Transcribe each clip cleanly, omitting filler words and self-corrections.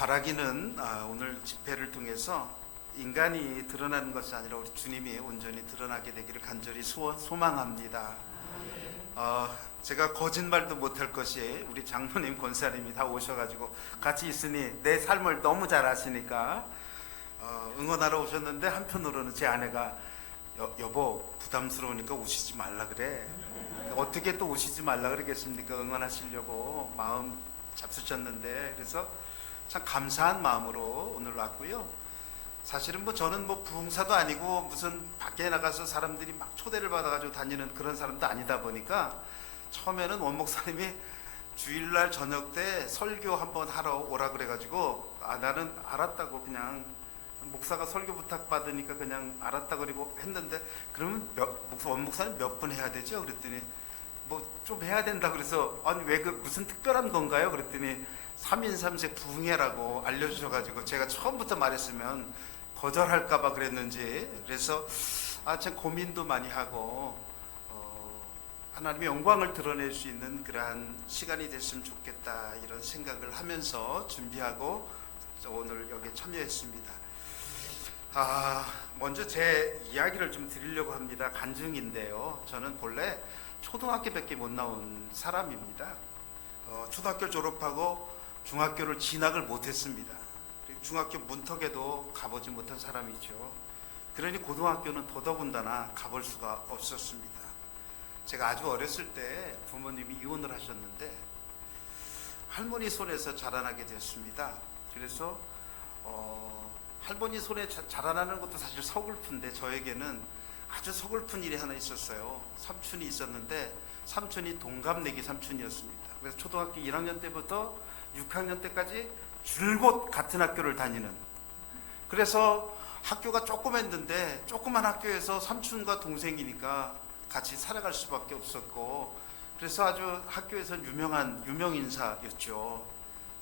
바라기는 오늘 집회를 통해서 인간이 드러나는 것이 아니라 우리 주님이 온전히 드러나게 되기를 간절히 소망합니다. 제가 거짓말도 못할 것이 우리 장모님 권사님이 다 오셔가지고 같이 있으니 내 삶을 너무 잘 아시니까 응원하러 오셨는데, 한편으로는 제 아내가 여보 부담스러우니까 오시지 말라 그래. 어떻게 또 오시지 말라 그러겠습니까? 응원하시려고 마음 잡수셨는데, 그래서 참 감사한 마음으로 오늘 왔고요. 사실은 저는 부흥사도 아니고 무슨 밖에 나가서 사람들이 막 초대를 받아가지고 다니는 그런 사람도 아니다 보니까, 처음에는 원 목사님이 주일날 저녁 때 설교 한번 하러 오라 그래가지고 나는 알았다고, 그냥 목사가 설교 부탁받으니까 그냥 알았다 그러고 했는데, 그러면 원 목사님 몇 분 해야 되죠? 그랬더니 좀 해야 된다 그래서, 아니 왜 무슨 특별한 건가요? 그랬더니 3인 3색 부흥회라고 알려주셔가지고, 제가 처음부터 말했으면 거절할까봐 그랬는지, 그래서 참 고민도 많이 하고 하나님의 영광을 드러낼 수 있는 그러한 시간이 됐으면 좋겠다, 이런 생각을 하면서 준비하고 오늘 여기에 참여했습니다. 먼저 제 이야기를 좀 드리려고 합니다. 간증인데요, 저는 본래 초등학교밖에 못 나온 사람입니다. 초등학교 졸업하고 중학교를 진학을 못했습니다. 중학교 문턱에도 가보지 못한 사람이죠. 그러니 고등학교는 더더군다나 가볼 수가 없었습니다. 제가 아주 어렸을 때 부모님이 이혼을 하셨는데 할머니 손에서 자라나게 됐습니다. 그래서 할머니 손에 자라나는 것도 사실 서글픈데, 저에게는 아주 서글픈 일이 하나 있었어요. 삼촌이 있었는데, 삼촌이 동갑내기 삼촌이었습니다. 그래서 초등학교 1학년 때부터 6학년 때까지 줄곧 같은 학교를 다니는, 그래서 학교가 조그맸는데 조그만 학교에서 삼촌과 동생이니까 같이 살아갈 수밖에 없었고, 그래서 아주 학교에서 유명 인사였죠.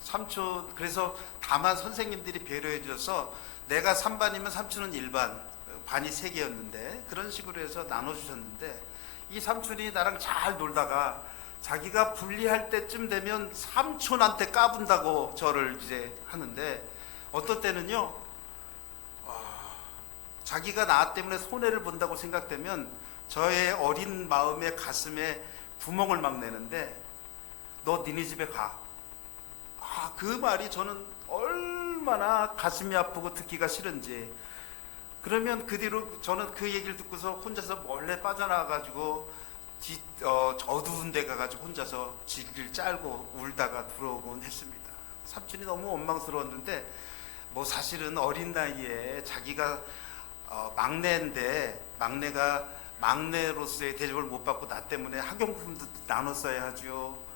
삼촌, 그래서 다만 선생님들이 배려해 줘서 내가 3반이면 삼촌은 1반, 반이 3개였는데 그런 식으로 해서 나눠주셨는데, 이 삼촌이 나랑 잘 놀다가 자기가 분리할 때쯤 되면 삼촌한테 까분다고 저를 이제 하는데, 어떤 때는요, 자기가 나 때문에 손해를 본다고 생각되면 저의 어린 마음의 가슴에 구멍을 막 내는데, 너 니네 집에 가. 그 말이 저는 얼마나 가슴이 아프고 듣기가 싫은지. 그러면 그 뒤로 저는 그 얘기를 듣고서 혼자서 몰래 빠져나와가지고 어두운 데 가가지고 혼자서 질질 짤고 울다가 들어오곤 했습니다. 삼촌이 너무 원망스러웠는데, 사실은 어린 나이에 자기가 막내인데, 막내로서의 대접을 못 받고 나 때문에 학용품도 나눴어야 하죠.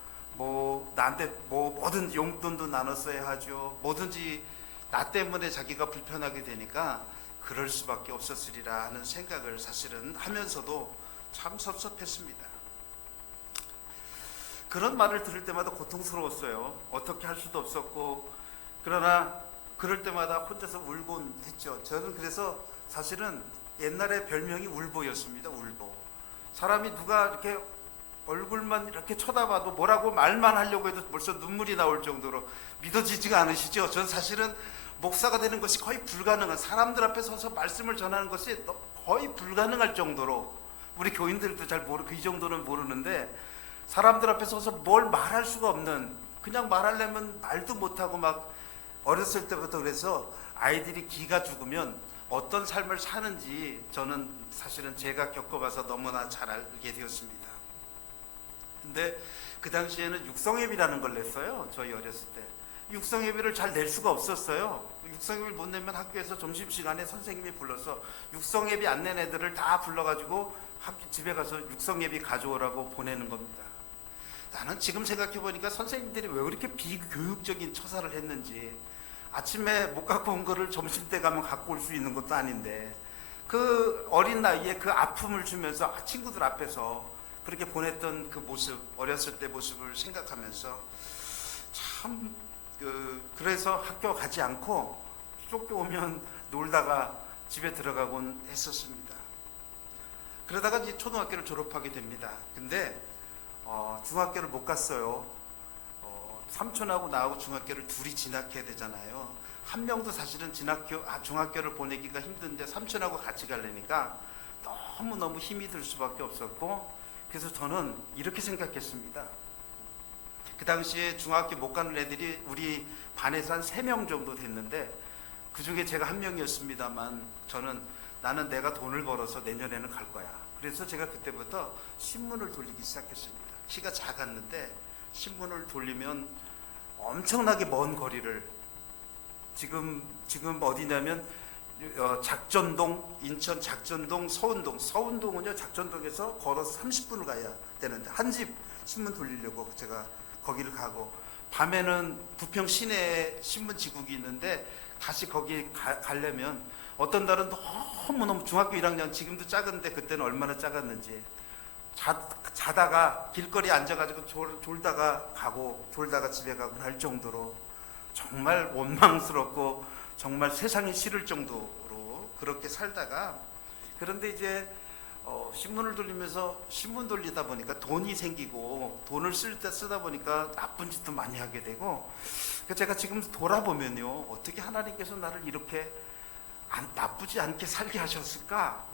나한테 뭐든 용돈도 나눴어야 하죠. 뭐든지 나 때문에 자기가 불편하게 되니까 그럴 수밖에 없었으리라 하는 생각을 사실은 하면서도 참 섭섭했습니다. 그런 말을 들을 때마다 고통스러웠어요. 어떻게 할 수도 없었고, 그러나 그럴 때마다 혼자서 울곤 했죠. 저는 그래서 사실은 옛날에 별명이 울보였습니다. 울보. 사람이 누가 이렇게 얼굴만 이렇게 쳐다봐도 뭐라고 말만 하려고 해도 벌써 눈물이 나올 정도로 믿어지지가 않으시죠? 저는 사실은 목사가 되는 것이 거의 불가능한, 사람들 앞에 서서 말씀을 전하는 것이 거의 불가능할 정도로, 우리 교인들도 잘 모르고 이 정도는 모르는데, 사람들 앞에 서서 뭘 말할 수가 없는, 그냥 말하려면 말도 못하고 막 어렸을 때부터, 그래서 아이들이 기가 죽으면 어떤 삶을 사는지 저는 사실은 제가 겪어봐서 너무나 잘 알게 되었습니다. 근데 그 당시에는 육성예비라는 걸 냈어요. 저희 어렸을 때 육성예비를 잘 낼 수가 없었어요. 육성예비를 못 내면 학교에서 점심시간에 선생님이 불러서 육성예비 안 낸 애들을 다 불러가지고 집에 가서 육성예비 가져오라고 보내는 겁니다. 나는 지금 생각해보니까 선생님들이 왜 그렇게 비교육적인 처사를 했는지, 아침에 못 갖고 온 거를 점심때 가면 갖고 올 수 있는 것도 아닌데, 그 어린 나이에 그 아픔을 주면서 친구들 앞에서 그렇게 보냈던 그 모습, 어렸을 때 모습을 생각하면서 참 그래서 학교 가지 않고 쫓겨오면 놀다가 집에 들어가곤 했었습니다. 그러다가 이제 초등학교를 졸업하게 됩니다. 근데 중학교를 못 갔어요. 삼촌하고 나하고 중학교를 둘이 진학해야 되잖아요. 한 명도 사실은 중학교를 보내기가 힘든데 삼촌하고 같이 가려니까 너무너무 힘이 들 수밖에 없었고, 그래서 저는 이렇게 생각했습니다. 그 당시에 중학교 못 가는 애들이 우리 반에서 한 3명 정도 됐는데, 그 중에 제가 한 명이었습니다만, 나는 내가 돈을 벌어서 내년에는 갈 거야. 그래서 제가 그때부터 신문을 돌리기 시작했습니다. 키가 작았는데 신문을 돌리면 엄청나게 먼 거리를, 지금 어디냐면 작전동, 인천 작전동, 서운동은요 작전동에서 걸어서 30분을 가야 되는데, 한 집 신문 돌리려고 제가 거기를 가고, 밤에는 부평 시내에 신문지국이 있는데 다시 거기 가려면 어떤 날은 너무너무, 중학교 1학년 지금도 작은데 그때는 얼마나 작았는지, 자다가 길거리에 앉아가지고 졸다가 가고 졸다가 집에 가고 할 정도로 정말 원망스럽고 정말 세상이 싫을 정도로 그렇게 살다가, 그런데 이제 신문을 돌리면서, 신문 돌리다 보니까 돈이 생기고 돈을 쓰다 보니까 나쁜 짓도 많이 하게 되고, 제가 지금 돌아보면요, 어떻게 하나님께서 나를 이렇게 나쁘지 않게 살게 하셨을까?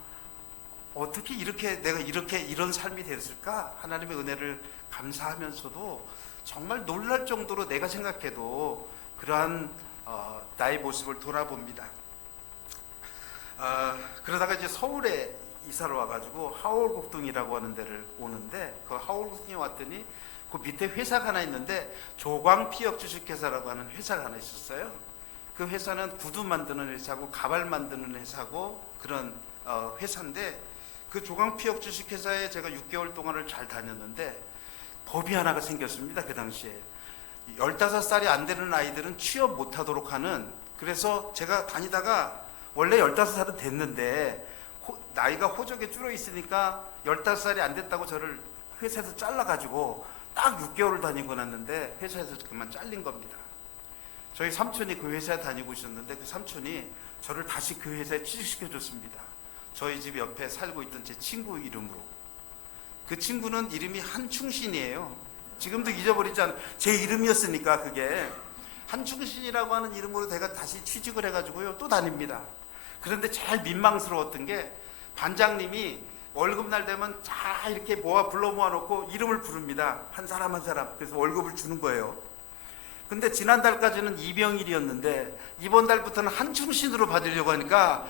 어떻게 내가 이런 삶이 됐을까? 하나님의 은혜를 감사하면서도 정말 놀랄 정도로 내가 생각해도 그러한 나의 모습을 돌아봅니다. 그러다가 이제 서울에 이사를 와가지고 하월곡동이라고 하는 데를 오는데, 그 하월곡동에 왔더니 그 밑에 회사가 하나 있는데 조광피혁주식회사라고 하는 회사가 하나 있었어요. 그 회사는 구두 만드는 회사고 가발 만드는 회사고 그런 회사인데, 그 조광피혁주식회사에 제가 6개월 동안을 잘 다녔는데 법이 하나가 생겼습니다. 그 당시에 15살이 안 되는 아이들은 취업 못하도록 하는, 그래서 제가 다니다가 원래 15살은 됐는데 나이가 호적에 줄어 있으니까 15살이 안 됐다고 저를 회사에서 잘라가지고 딱 6개월을 다니고 났는데 회사에서 그만 잘린 겁니다. 저희 삼촌이 그 회사에 다니고 있었는데 그 삼촌이 저를 다시 그 회사에 취직시켜 줬습니다. 저희 집 옆에 살고 있던 제 친구 이름으로. 그 친구는 이름이 한충신이에요. 지금도 잊어버리지 않아요. 제 이름이었으니까. 그게 한충신이라고 하는 이름으로 내가 다시 취직을 해가지고요 또 다닙니다. 그런데 제일 민망스러웠던 게, 반장님이 월급날 되면 자 이렇게 불러 모아놓고 이름을 부릅니다. 한 사람 한 사람. 그래서 월급을 주는 거예요. 근데 지난달까지는 이병일이었는데 이번 달부터는 한충신으로 받으려고 하니까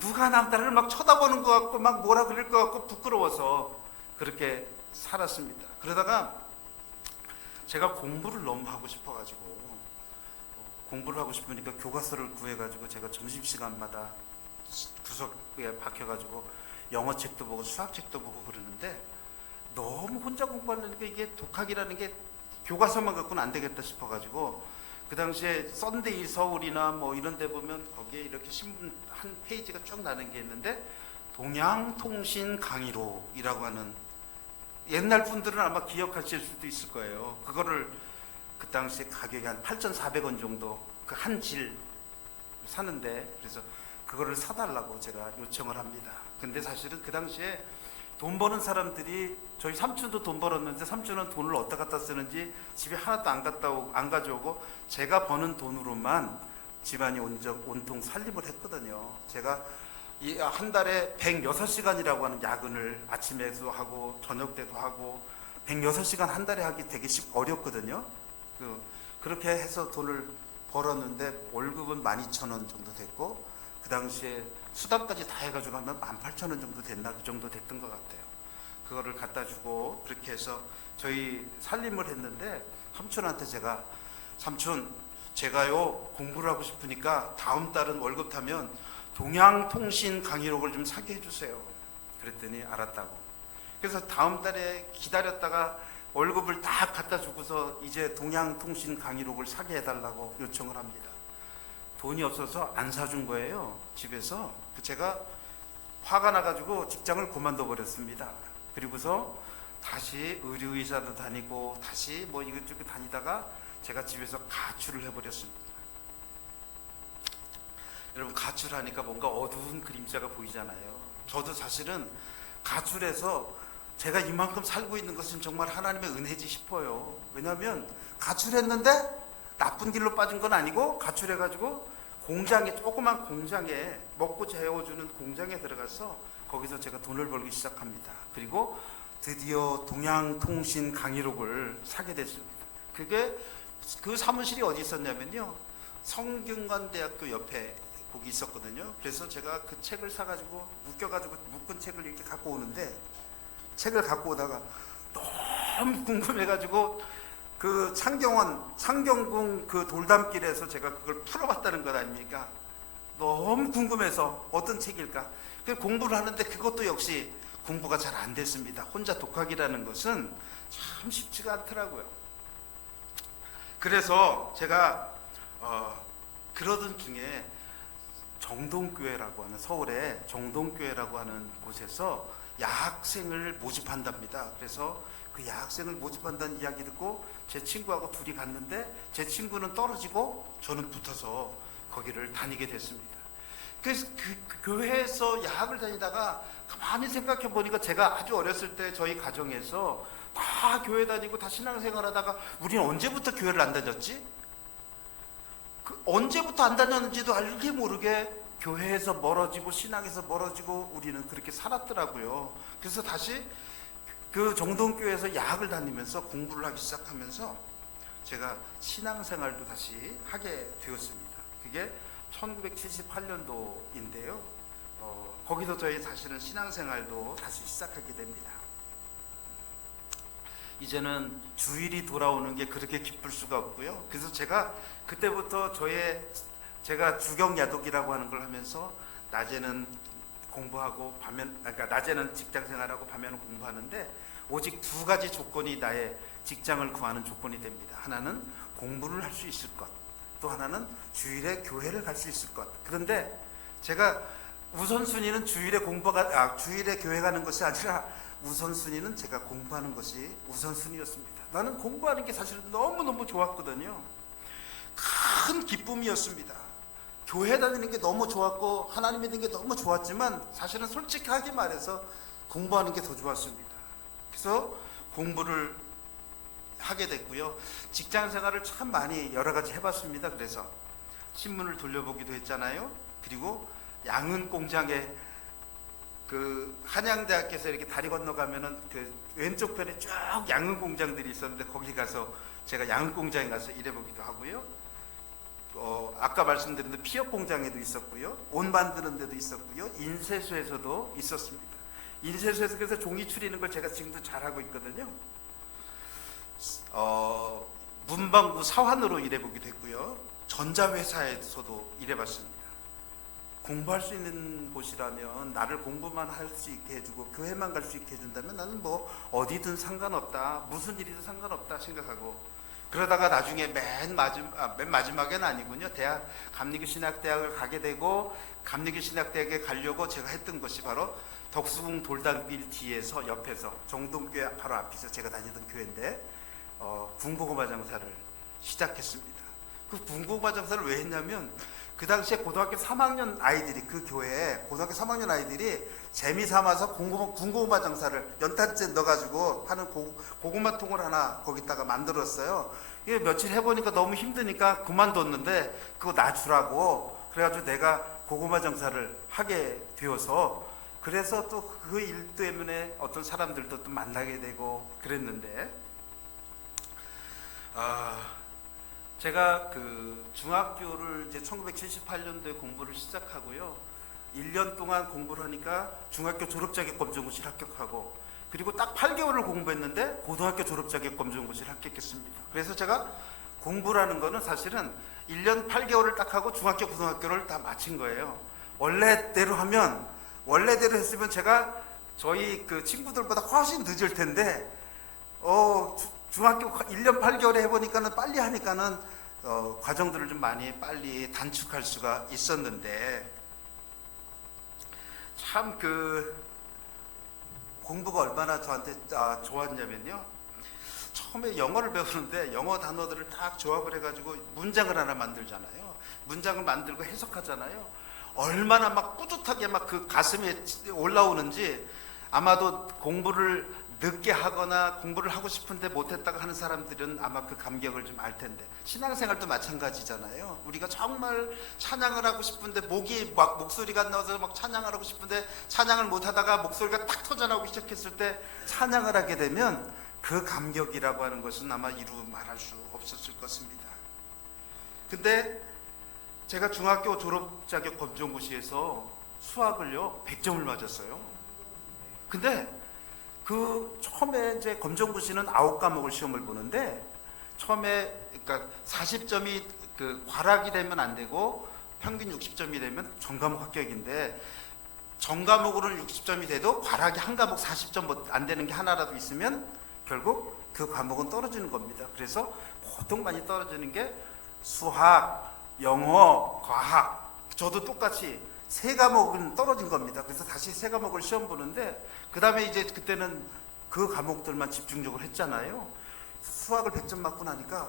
누가 남들을 막 쳐다보는 것 같고 막 뭐라 그럴 것 같고 부끄러워서 그렇게 살았습니다. 그러다가 제가 공부를 너무 하고 싶어가지고, 공부를 하고 싶으니까 교과서를 구해가지고 제가 점심시간마다 구석에 박혀가지고 영어책도 보고 수학책도 보고 그러는데, 너무 혼자 공부하려니까 이게 독학이라는 게 교과서만 갖고는 안 되겠다 싶어가지고, 그 당시에 썬데이 서울이나 뭐 이런 데 보면 거기에 이렇게 신문 한 페이지가 쭉 나는 게 있는데, 동양통신 강의로이라고 하는, 옛날 분들은 아마 기억하실 수도 있을 거예요. 그거를 그 당시에 가격이 한 8,400원 정도 그 한 질 사는데, 그래서 그거를 사달라고 제가 요청을 합니다. 근데 사실은 그 당시에 돈 버는 사람들이, 저희 삼촌도 돈 벌었는데 삼촌은 돈을 어디다 갖다 쓰는지 집에 하나도 안 가져오고 제가 버는 돈으로만 집안이 온통 살림을 했거든요. 제가 한 달에 106시간이라고 하는 야근을 아침에도 하고 저녁 때도 하고 106시간 한 달에 하기 되게 어렵거든요. 그렇게 해서 돈을 벌었는데 월급은 12,000원 정도 됐고, 그 당시에 수당까지 다 해가지고 하면 18,000원 정도 됐나, 그 정도 됐던 것 같아요. 그거를 갖다 주고 그렇게 해서 저희 살림을 했는데, 삼촌한테 제가, 삼촌 제가요 공부를 하고 싶으니까 다음 달은 월급 타면 동양통신 강의록을 좀 사게 해주세요. 그랬더니 알았다고. 그래서 다음 달에 기다렸다가 월급을 다 갖다 주고서 이제 동양통신 강의록을 사게 해달라고 요청을 합니다. 돈이 없어서 안 사준 거예요. 집에서. 제가 화가 나가지고 직장을 그만둬 버렸습니다. 그리고서 다시 의료의사도 다니고 다시 뭐 이것저것 다니다가 제가 집에서 가출을 해버렸습니다. 여러분, 가출하니까 뭔가 어두운 그림자가 보이잖아요. 저도 사실은 가출해서 제가 이만큼 살고 있는 것은 정말 하나님의 은혜지 싶어요. 왜냐하면 가출했는데 나쁜 길로 빠진 건 아니고 가출해가지고 공장에, 조그만 공장에, 먹고 재워주는 공장에 들어가서 거기서 제가 돈을 벌기 시작합니다. 그리고 드디어 동양통신 강의록을 사게 됐습니다. 그게 그 사무실이 어디 있었냐면요, 성균관대학교 옆에 거기 있었거든요. 그래서 제가 그 책을 사가지고 묶여가지고 묶은 책을 이렇게 갖고 오는데, 책을 갖고 오다가 너무 궁금해가지고 그 창경궁 그 돌담길에서 제가 그걸 풀어봤다는 것 아닙니까? 너무 궁금해서 어떤 책일까? 그 공부를 하는데 그것도 역시 공부가 잘 안 됐습니다. 혼자 독학이라는 것은 참 쉽지가 않더라고요. 그래서 제가 그러던 중에 정동교회라고 하는, 서울의 정동교회라고 하는 곳에서 야학생을 모집한답니다. 그래서 그 야학생을 모집한다는 이야기 듣고 제 친구하고 둘이 갔는데, 제 친구는 떨어지고 저는 붙어서 거기를 다니게 됐습니다. 그래서 그 교회에서 야학을 다니다가 가만히 생각해 보니까, 제가 아주 어렸을 때 저희 가정에서 다 교회 다니고 다 신앙생활 하다가 우리는 언제부터 교회를 안 다녔지? 언제부터 안 다녔는지도 알게 모르게 교회에서 멀어지고 신앙에서 멀어지고 우리는 그렇게 살았더라고요. 그래서 다시 그 정동교회에서 야학을 다니면서 공부를 하기 시작하면서 제가 신앙생활도 다시 하게 되었습니다. 그게 1978년도인데요. 거기서 저희 사실은 신앙생활도 다시 시작하게 됩니다. 이제는 주일이 돌아오는 게 그렇게 기쁠 수가 없고요. 그래서 제가 그때부터 제가 주경야독이라고 하는 걸 하면서 낮에는 공부하고 그러니까 낮에는 직장생활하고 밤에는 공부하는데, 오직 두 가지 조건이 나의 직장을 구하는 조건이 됩니다. 하나는 공부를 할 수 있을 것, 또 하나는 주일에 교회를 갈 수 있을 것. 그런데 제가 우선순위는 주일에 교회 가는 것이 아니라 우선순위는 제가 공부하는 것이 우선순위였습니다. 나는 공부하는 게 사실 너무너무 좋았거든요. 큰 기쁨이었습니다. 교회 다니는 게 너무 좋았고 하나님 믿는 게 너무 좋았지만, 사실은 솔직하게 말해서 공부하는 게 더 좋았습니다. 그래서 공부를 하게 됐고요. 직장 생활을 참 많이 여러 가지 해봤습니다. 그래서 신문을 돌려보기도 했잖아요. 그리고 양은 공장에, 그 한양대학교에서 이렇게 다리 건너가면은 그 왼쪽 편에 쭉 양은 공장들이 있었는데, 거기 가서 제가 양은 공장에 가서 일해보기도 하고요. 아까 말씀드린 데 피혁 공장에도 있었고요, 옷 만드는 데도 있었고요, 인쇄소에서도 있었습니다. 인쇄소에서 그래서 종이 추리는 걸 제가 지금도 잘하고 있거든요. 문방구 사환으로 일해보기도 했고요, 전자회사에서도 일해봤습니다. 공부할 수 있는 곳이라면, 나를 공부만 할 수 있게 해주고 교회만 갈 수 있게 해준다면 나는 뭐 어디든 상관없다, 무슨 일이든 상관없다 생각하고, 그러다가 나중에 맨 마지막에는 아니군요, 감리교 신학대학을 가게 되고, 감리교 신학대학에 가려고 제가 했던 것이 바로 덕수궁 돌담길 뒤에서, 옆에서, 정동교회 바로 앞에서 제가 다니던 교회인데 군고구마 장사를 시작했습니다. 그 군고구마 장사를 왜 했냐면, 그 당시에 고등학교 3학년 아이들이, 그 교회에 고등학교 3학년 아이들이 재미 삼아서 군고구마 장사를 연탄재 넣어가지고 하는 고구마통을 하나 거기다가 만들었어요. 이게 며칠 해보니까 너무 힘드니까 그만뒀는데, 그거 놔주라고 그래가지고 내가 고구마 장사를 하게 되어서, 그래서 또 그 일 때문에 어떤 사람들도 또 만나게 되고 그랬는데, 제가 그 중학교를 이제 1978년도에 공부를 시작하고요. 1년 동안 공부를 하니까 중학교 졸업자격검정고시를 합격하고, 그리고 딱 8개월을 공부했는데 고등학교 졸업자격검정고시를 합격했습니다. 그래서 제가 공부라는 거는 사실은 1년 8개월을 딱 하고 중학교 고등학교를 다 마친 거예요. 원래대로 했으면 제가 저희 그 친구들보다 훨씬 늦을 텐데, 중학교 1년 8개월에 해보니까는 빨리 하니까는 과정들을 좀 많이 빨리 단축할 수가 있었는데, 참 그 공부가 얼마나 저한테 좋았냐면요, 처음에 영어를 배우는데 영어 단어들을 딱 조합을 해가지고 문장을 하나 만들잖아요. 문장을 만들고 해석하잖아요. 얼마나 막 뿌듯하게 막 그 가슴에 올라오는지, 아마도 공부를 늦게 하거나 공부를 하고 싶은데 못했다고 하는 사람들은 아마 그 감격을 좀 알 텐데, 신앙생활도 마찬가지잖아요. 우리가 정말 찬양을 하고 싶은데 목이 막 목소리가 안 나와서 막 찬양을 하고 싶은데 찬양을 못하다가 목소리가 딱 터져나오기 시작했을 때 찬양을 하게 되면 그 감격이라고 하는 것은 아마 이루 말할 수 없었을 것입니다. 근데 제가 중학교 졸업 자격 검정고시에서 수학을요 100점을 맞았어요. 근데 그 처음에 이제 검정고시는 9과목을 시험을 보는데, 처음에 그러니까 40점이 그 과락이 되면 안 되고 평균 60점이 되면 전과목 합격인데, 전과목으로는 60점이 돼도 과락이 한 과목 40점 안 되는 게 하나라도 있으면 결국 그 과목은 떨어지는 겁니다. 그래서 보통 많이 떨어지는 게 수학, 영어, 과학, 저도 똑같이 세 과목은 떨어진 겁니다. 그래서 다시 세 과목을 시험 보는데, 그 다음에 이제 그때는 그 과목들만 집중적으로 했잖아요. 수학을 100점 맞고 나니까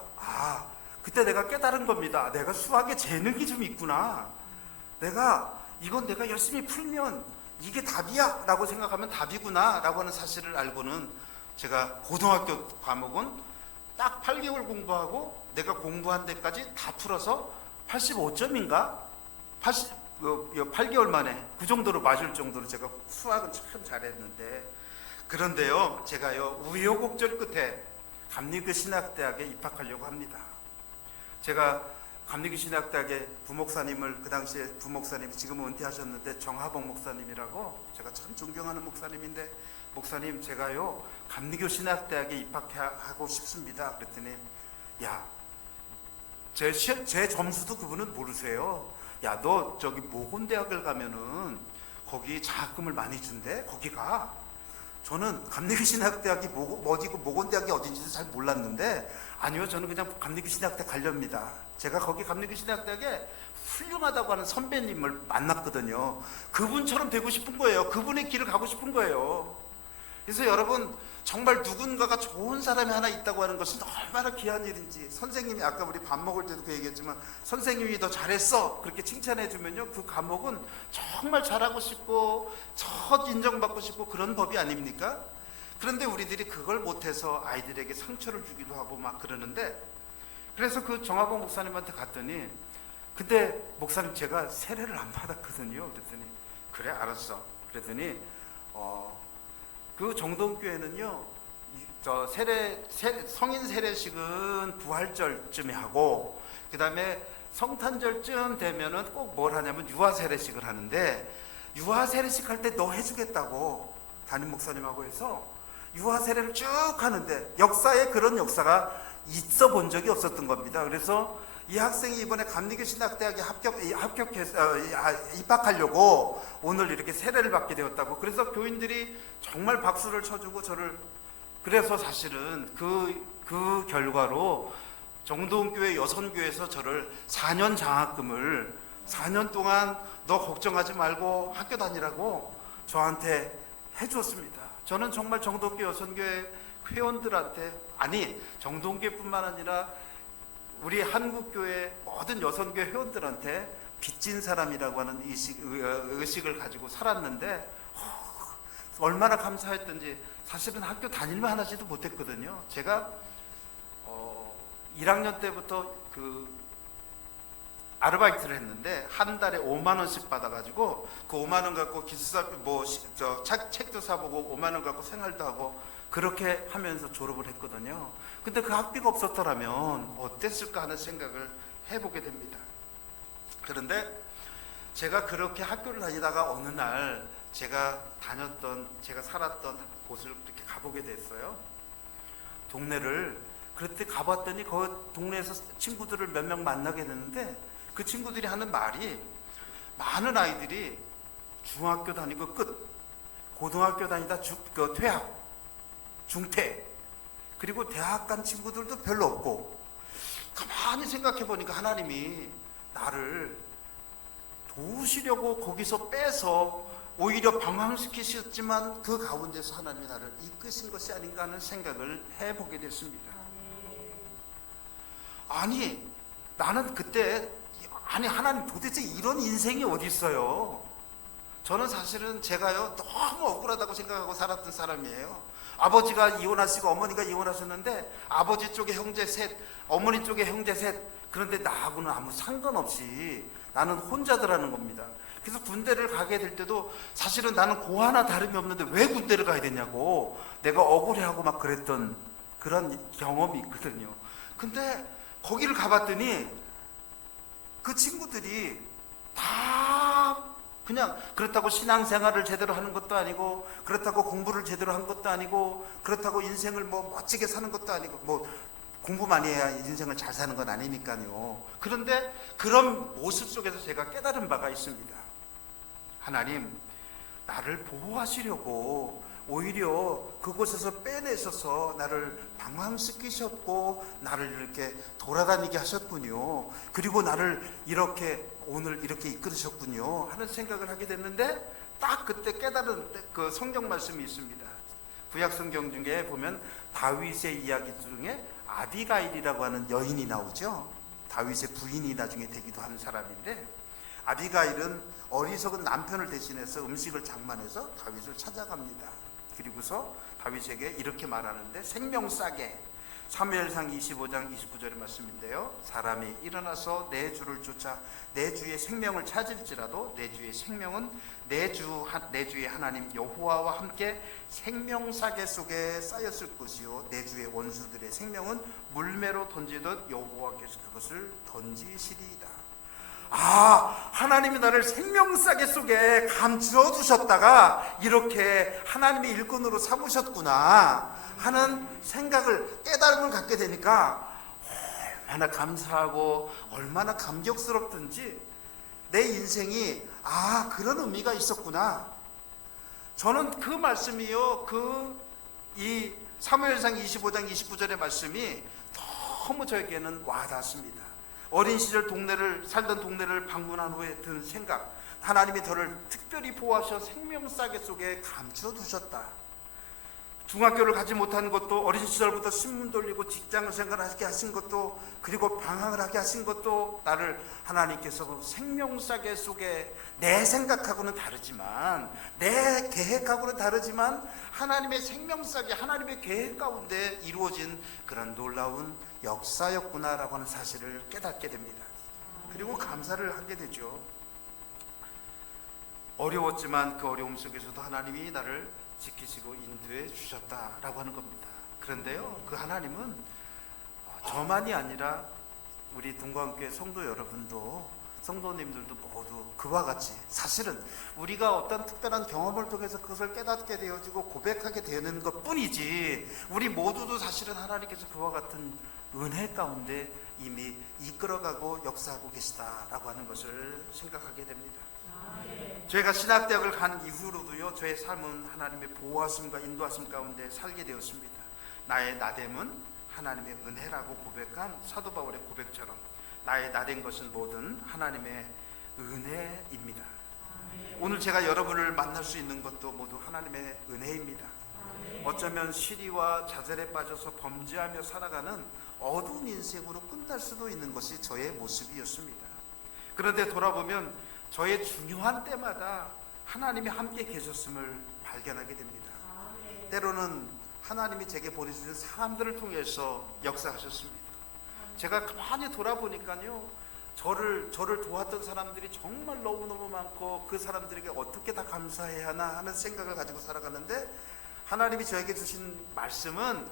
그때 내가 깨달은 겁니다. 내가 수학에 재능이 좀 있구나. 이건 내가 열심히 풀면 이게 답이야 라고 생각하면 답이구나 라고 하는 사실을 알고는, 제가 고등학교 과목은 딱 8개월 공부하고 내가 공부한 데까지 다 풀어서 85점인가? 8개월 만에 그 정도로 맞을 정도로 제가 수학은 참 잘했는데, 그런데요 제가요 우여곡절 끝에 감리교 신학대학에 입학하려고 합니다. 제가 감리교 신학대학의 부목사님을, 그 당시에 부목사님이 지금은 은퇴하셨는데 정하봉 목사님이라고, 제가 참 존경하는 목사님인데, 목사님 제가요 감리교 신학대학에 입학하고 싶습니다. 그랬더니 제 점수도 그분은 모르세요. 너 저기 모건대학을 가면은 거기 장학금을 많이 준대, 거기 가. 저는 감리교신학대학이 어디고 모건대학이 어딘지도 잘 몰랐는데, 아니요 저는 그냥 감리교신학대 가렵니다. 제가 거기 감리교신학대학에 훌륭하다고 하는 선배님을 만났거든요. 그분처럼 되고 싶은 거예요. 그분의 길을 가고 싶은 거예요. 그래서 여러분, 정말 누군가가 좋은 사람이 하나 있다고 하는 것은 얼마나 귀한 일인지, 선생님이 아까 우리 밥 먹을 때도 그 얘기했지만, 선생님이 더 잘했어 그렇게 칭찬해 주면요 그 과목은 정말 잘하고 싶고 첫 인정받고 싶고 그런 법이 아닙니까? 그런데 우리들이 그걸 못해서 아이들에게 상처를 주기도 하고 막 그러는데, 그래서 그 정하봉 목사님한테 갔더니, 근데 목사님 제가 세례를 안 받았거든요. 그랬더니 그래 알았어. 그랬더니 그 정동교회는요, 저 성인 세례식은 부활절쯤에 하고, 그 다음에 성탄절쯤 되면은 꼭 뭘 하냐면 유아 세례식을 하는데, 유아 세례식 할 때 너 해주겠다고 담임 목사님하고 해서 유아 세례를 쭉 하는데, 역사에 그런 역사가 있어 본 적이 없었던 겁니다. 그래서 이 학생이 이번에 감리교 신학대학에 합격해서 입학하려고 오늘 이렇게 세례를 받게 되었다고. 그래서 교인들이 정말 박수를 쳐주고 저를, 그래서 사실은 그 결과로 정동교회 여선교회에서 저를 4년 장학금을, 4년 동안 너 걱정하지 말고 학교 다니라고 저한테 해주었습니다. 저는 정말 정동교회 여선교회 회원들한테, 아니 정동교회뿐만 아니라 우리 한국교회 모든 여선교회 회원들한테 빚진 사람이라고 하는 의식을 가지고 살았는데, 얼마나 감사했던지. 사실은 학교 다닐만 하지도 못했거든요. 제가 1학년 때부터 그 아르바이트를 했는데 한 달에 5만 원씩 받아가지고 그 5만 원 갖고 기숙사 책도 사보고 5만 원 갖고 생활도 하고 그렇게 하면서 졸업을 했거든요. 근데 그 학비가 없었더라면 어땠을까 하는 생각을 해보게 됩니다. 그런데 제가 그렇게 학교를 다니다가 어느 날 제가 살았던 곳을 이렇게 가보게 됐어요. 동네를. 그때 가봤더니 그 동네에서 친구들을 몇 명 만나게 됐는데, 그 친구들이 하는 말이, 많은 아이들이 중학교 다니고 끝, 고등학교 다니다 퇴학, 중퇴, 그리고 대학 간 친구들도 별로 없고, 가만히 생각해 보니까 하나님이 나를 도우시려고 거기서 빼서 오히려 방황시키셨지만 그 가운데서 하나님이 나를 이끄신 것이 아닌가 하는 생각을 해보게 됐습니다. 아니 나는 그때, 하나님 도대체 이런 인생이 어디 있어요? 저는 사실은 제가요 너무 억울하다고 생각하고 살았던 사람이에요. 아버지가 이혼하시고 어머니가 이혼하셨는데 아버지 쪽에 형제 셋, 어머니 쪽에 형제 셋. 그런데 나하고는 아무 상관없이 나는 혼자더라는 겁니다. 그래서 군대를 가게 될 때도 사실은 나는 고 하나 다름이 없는데 왜 군대를 가야 되냐고 내가 억울해하고 막 그랬던 그런 경험이 있거든요. 근데 거기를 가봤더니 그 친구들이 다 그냥 그렇다고 신앙생활을 제대로 하는 것도 아니고 그렇다고 공부를 제대로 한 것도 아니고 그렇다고 인생을 뭐 멋지게 사는 것도 아니고 뭐 공부만 해야 인생을 잘 사는 건 아니니까요. 그런데 그런 모습 속에서 제가 깨달은 바가 있습니다. 하나님, 나를 보호하시려고 오히려 그곳에서 빼내셔서 나를 방황시키셨고 나를 이렇게 돌아다니게 하셨군요. 그리고 나를 이렇게 오늘 이렇게 이끌으셨군요 하는 생각을 하게 됐는데 딱 그때 깨달은 그 성경 말씀이 있습니다. 구약 성경 중에 보면 다윗의 이야기 중에 아비가일이라고 하는 여인이 나오죠. 다윗의 부인이 나중에 되기도 하는 사람인데 아비가일은 어리석은 남편을 대신해서 음식을 장만해서 다윗을 찾아갑니다. 그리고서 다윗에게 이렇게 말하는데 생명싸게 사무엘상 25장 29절의 말씀인데요. 사람이 일어나서 내 주를 쫓아 내 주의 생명을 찾을지라도 내 주의 생명은 내 주의 하나님 여호와와 함께 생명싸개 속에 쌓였을 것이요 내 주의 원수들의 생명은 물매로 던지듯 여호와께서 그것을 던지시리이다. 하나님이 나를 생명싸개 속에 감추어 두셨다가 이렇게 하나님의 일꾼으로 삼으셨구나 하는 생각을 깨달음을 갖게 되니까 얼마나 감사하고 얼마나 감격스럽든지 내 인생이 그런 의미가 있었구나. 저는 그 말씀이요 이 사무엘상 25장 29절의 말씀이 너무 저에게는 와닿습니다. 어린 시절 살던 동네를 방문한 후에 든 생각, 하나님이 저를 특별히 보호하셔 생명싸개 속에 감추어 두셨다. 중학교를 가지 못한 것도 어린 시절부터 신문 돌리고 직장 생활하게 하신 것도 그리고 방황을 하게 하신 것도 나를 하나님께서 생명싸개 속에 내 생각하고는 다르지만 내 계획하고는 다르지만 하나님의 생명싸개 하나님의 계획 가운데 이루어진 그런 놀라운 역사였구나라고 하는 사실을 깨닫게 됩니다. 그리고 감사를 하게 되죠. 어려웠지만 그 어려움 속에서도 하나님이 나를 지키시고 인도해 주셨다라고 하는 겁니다. 그런데요, 그 하나님은 저만이 아니라 우리 동광교회 성도 여러분도 성도님들도 모두 그와 같이 사실은 우리가 어떤 특별한 경험을 통해서 그것을 깨닫게 되어지고 고백하게 되는 것 뿐이지 우리 모두도 사실은 하나님께서 그와 같은 은혜 가운데 이미 이끌어가고 역사하고 계시다라고 하는 것을 생각하게 됩니다. 저희가 신학대학을 간 이후로도요 저의 삶은 하나님의 보호하심과 인도하심 가운데 살게 되었습니다. 나의 나됨은 하나님의 은혜라고 고백한 사도 바울의 고백처럼 나의 나된 것은 뭐든 하나님의 은혜입니다. 오늘 제가 여러분을 만날 수 있는 것도 모두 하나님의 은혜입니다. 어쩌면 시리와 좌절에 빠져서 범죄하며 살아가는 어두운 인생으로 끝날 수도 있는 것이 저의 모습이었습니다. 그런데 돌아보면 저의 중요한 때마다 하나님이 함께 계셨음을 발견하게 됩니다. 때로는 하나님이 제게 보내주신 사람들을 통해서 역사하셨습니다. 제가 가만히 돌아보니까요 저를 도왔던 사람들이 정말 너무너무 많고 그 사람들에게 어떻게 다 감사해야 하나 하는 생각을 가지고 살아가는데 하나님이 저에게 주신 말씀은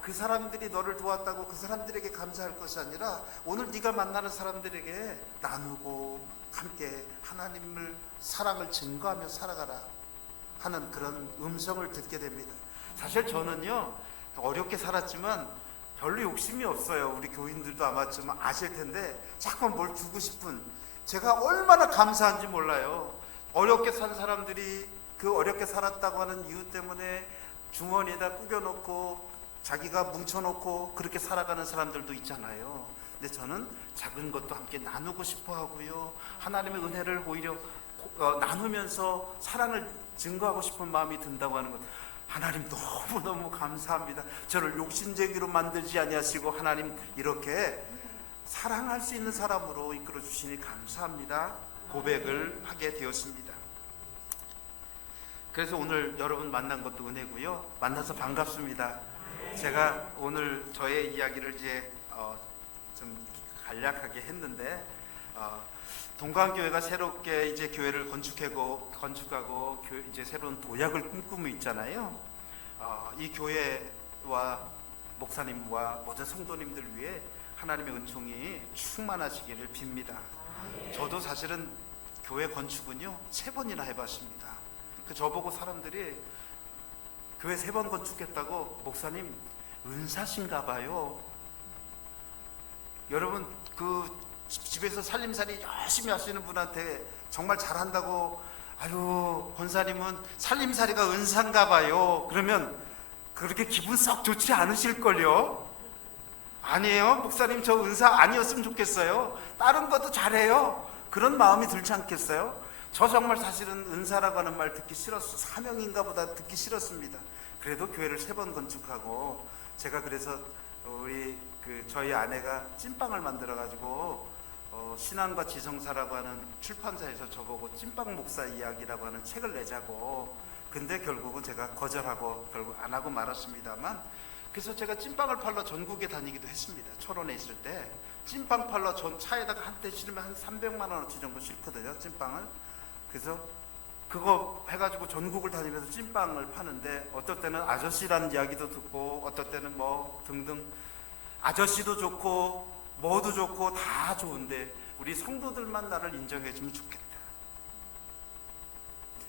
그 사람들이 너를 도왔다고 그 사람들에게 감사할 것이 아니라 오늘 네가 만나는 사람들에게 나누고 함께 하나님을 사랑을 증거하며 살아가라 하는 그런 음성을 듣게 됩니다. 사실 저는요 어렵게 살았지만 별로 욕심이 없어요. 우리 교인들도 아마 좀 아실 텐데 자꾸 뭘 주고 싶은 제가 얼마나 감사한지 몰라요. 어렵게 산 사람들이 그 어렵게 살았다고 하는 이유 때문에 주머니에다 꾸겨놓고 자기가 뭉쳐놓고 그렇게 살아가는 사람들도 있잖아요. 근데 저는 작은 것도 함께 나누고 싶어 하고요. 하나님의 은혜를 오히려 나누면서 사랑을 증거하고 싶은 마음이 든다고 하는 것. 하나님 너무너무 감사합니다. 저를 욕심쟁이로 만들지 아니하시고 하나님 이렇게 사랑할 수 있는 사람으로 이끌어 주시니 감사합니다. 고백을 하게 되었습니다. 그래서 오늘 여러분 만난 것도 은혜고요. 만나서 반갑습니다. 제가 오늘 저의 이야기를 이제 좀 간략하게 했는데 동강교회가 새롭게 이제 교회를 건축하고 이제 새로운 도약을 꿈꾸고 있잖아요. 이 교회와 목사님과 모든 성도님들 위해 하나님의 은총이 충만하시기를 빕니다. 저도 사실은 교회 건축은요 3번이나 해봤습니다. 저보고 사람들이 교회 3번 건축했다고 목사님 은사신가 봐요. 여러분 집에서 살림살이 열심히 하시는 분한테 정말 잘한다고 아유 권사님은 살림살이가 은사인가 봐요. 그러면 그렇게 기분 썩 좋지 않으실걸요? 아니에요. 목사님 저 은사 아니었으면 좋겠어요. 다른 것도 잘해요. 그런 마음이 들지 않겠어요? 저 정말 사실은 은사라고 하는 말 듣기 싫었어. 사명인가 보다 듣기 싫었습니다. 그래도 교회를 3번 건축하고 제가 그래서 저희 아내가 찐빵을 만들어 가지고 신앙과 지성사라고 하는 출판사에서 저보고 찐빵 목사 이야기라고 하는 책을 내자고. 근데 결국은 제가 거절하고 결국 안 하고 말았습니다만, 그래서 제가 찐빵을 팔러 전국에 다니기도 했습니다. 철원에 있을 때 찐빵 팔러 전 차에다가 한 대 실으면 한 300만 원어치 정도 싫거든요, 찐빵을. 그래서 그거 해가지고 전국을 다니면서 찐빵을 파는데, 어떨 때는 아저씨라는 이야기도 듣고 어떨 때는 뭐 등등, 아저씨도 좋고 뭐도 좋고 다 좋은데 우리 성도들만 나를 인정해주면 좋겠다.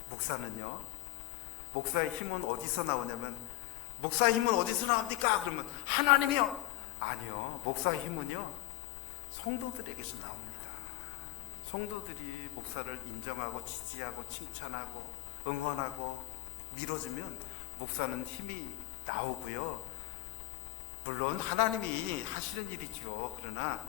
목사는요, 목사의 힘은 어디서 나오냐면, 목사의 힘은 어디서 나옵니까? 그러면 하나님이요. 아니요, 목사의 힘은요 성도들에게서 나옵니다. 성도들이 목사를 인정하고 지지하고 칭찬하고 응원하고 밀어주면 목사는 힘이 나오고요. 물론 하나님이 하시는 일이죠. 그러나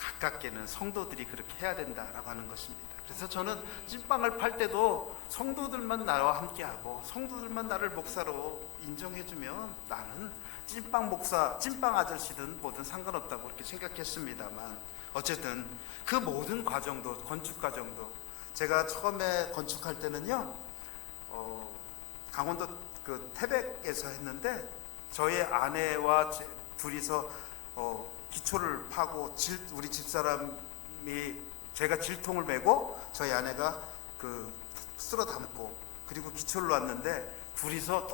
가깝게는 성도들이 그렇게 해야 된다라고 하는 것입니다. 그래서 저는 찐빵을 팔 때도 성도들만 나와 함께하고 성도들만 나를 목사로 인정해주면 나는 찐빵 목사, 찐빵 아저씨든 뭐든 상관없다고 그렇게 생각했습니다만, 어쨌든 그 모든 과정도, 건축 과정도, 제가 처음에 건축할 때는요 강원도 태백에서 했는데, 저희 아내와 둘이서 기초를 파고 우리 집사람이, 제가 질통을 메고 저희 아내가 쓸어 담고 그리고 기초를 놨는데, 둘이서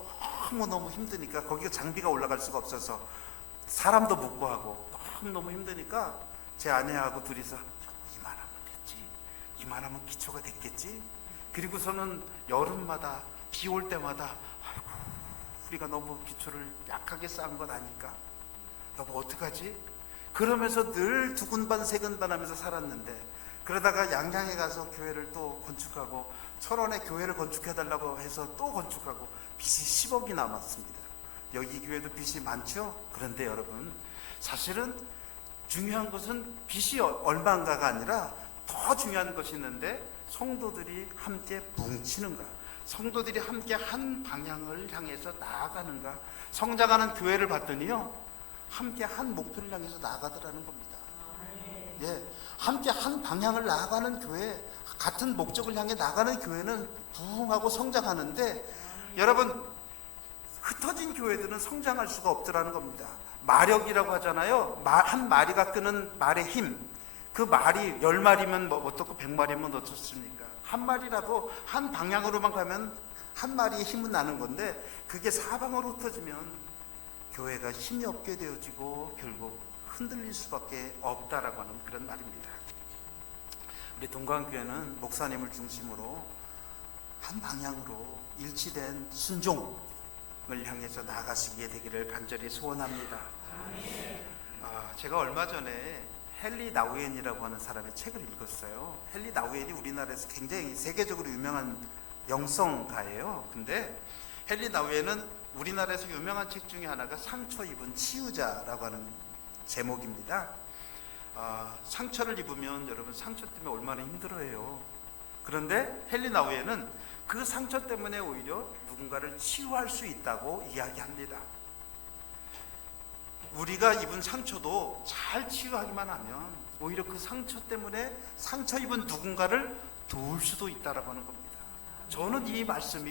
너무너무 힘드니까, 거기가 장비가 올라갈 수가 없어서 사람도 못 구하고 너무 힘드니까 제 아내하고 둘이서 이만하면 됐지, 이만하면 기초가 됐겠지. 그리고서는 여름마다 비 올 때마다 아이고 우리가 너무 기초를 약하게 쌓은 건 아닐까, 여보 어떡하지? 그러면서 늘 두근반 세근반 하면서 살았는데, 그러다가 양양에 가서 교회를 또 건축하고 철원에 교회를 건축해달라고 해서 또 건축하고 빚이 10억이 남았습니다. 여기 교회도 빚이 많죠? 그런데 여러분, 사실은 중요한 것은 빚이 얼마인가가 아니라 더 중요한 것이 있는데, 성도들이 함께 뭉치는가, 성도들이 함께 한 방향을 향해서 나아가는가. 성장하는 교회를 봤더니요 함께 한 목표를 향해서 나아가더라는 겁니다. 예, 함께 한 방향을 나아가는 교회, 같은 목적을 향해 나가는 교회는 부흥하고 성장하는데, 여러분 흩어진 교회들은 성장할 수가 없더라는 겁니다. 마력이라고 하잖아요. 한 마리가 끄는 말의 힘, 그 말이 10마리면 뭐 어떻고 100마리면 어떻습니까? 한 마리라도 한 방향으로만 가면 한 마리의 힘은 나는 건데, 그게 사방으로 흩어지면 교회가 힘이 없게 되어지고 결국 흔들릴 수밖에 없다라고 하는 그런 말입니다. 우리 동광교회는 목사님을 중심으로 한 방향으로 일치된 순종을 향해서 나아가시게 되기를 간절히 소원합니다. 제가 얼마 전에 헨리 나우엔이라고 하는 사람의 책을 읽었어요. 헨리 나우엔이 우리나라에서 굉장히 세계적으로 유명한 영성가예요. 근데 헨리 나우엔은 우리나라에서 유명한 책 중에 하나가 상처 입은 치유자라고 하는 제목입니다. 상처를 입으면 여러분 상처 때문에 얼마나 힘들어해요. 그런데 헨리 나우엔은 그 상처 때문에 오히려 누군가를 치유할 수 있다고 이야기합니다. 우리가 입은 상처도 잘 치유하기만 하면 오히려 그 상처 때문에 상처 입은 누군가를 도울 수도 있다라고 하는 겁니다. 저는 이 말씀이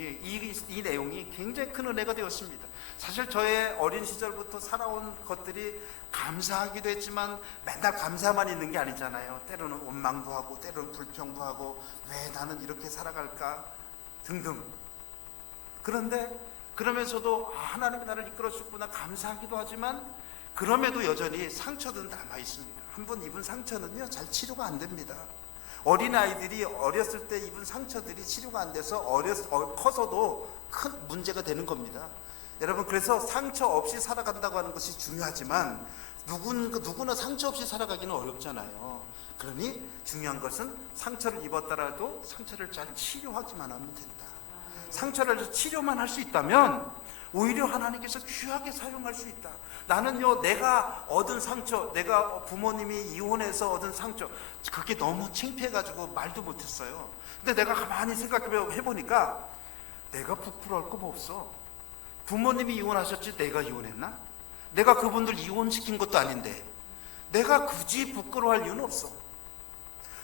이 내용이 굉장히 큰 은혜가 되었습니다. 사실 저의 어린 시절부터 살아온 것들이 감사하기도 했지만 맨날 감사만 있는 게 아니잖아요. 때로는 원망도 하고 때로는 불평도 하고 왜 나는 이렇게 살아갈까 등등. 그런데 그러면서도 하나님이 나를 이끌어 주셨구나 감사하기도 하지만 그럼에도 여전히 상처는 남아 있습니다. 한 번 입은 상처는요 잘 치료가 안 됩니다. 어린아이들이 어렸을 때 입은 상처들이 치료가 안 돼서 커서도 큰 문제가 되는 겁니다. 여러분, 그래서 상처 없이 살아간다고 하는 것이 중요하지만 누구나 상처 없이 살아가기는 어렵잖아요. 그러니 중요한 것은 상처를 입었더라도 상처를 잘 치료하기만 하면 된다. 상처를 치료만 할 수 있다면 오히려 하나님께서 귀하게 사용할 수 있다. 나는요, 내가 얻은 상처, 내가 부모님이 이혼해서 얻은 상처, 그게 너무 창피해가지고 말도 못했어요. 근데 내가 가만히 생각해보니까 내가 부끄러울 거 없어. 부모님이 이혼하셨지 내가 이혼했나? 내가 그분들 이혼시킨 것도 아닌데 내가 굳이 부끄러워할 이유는 없어.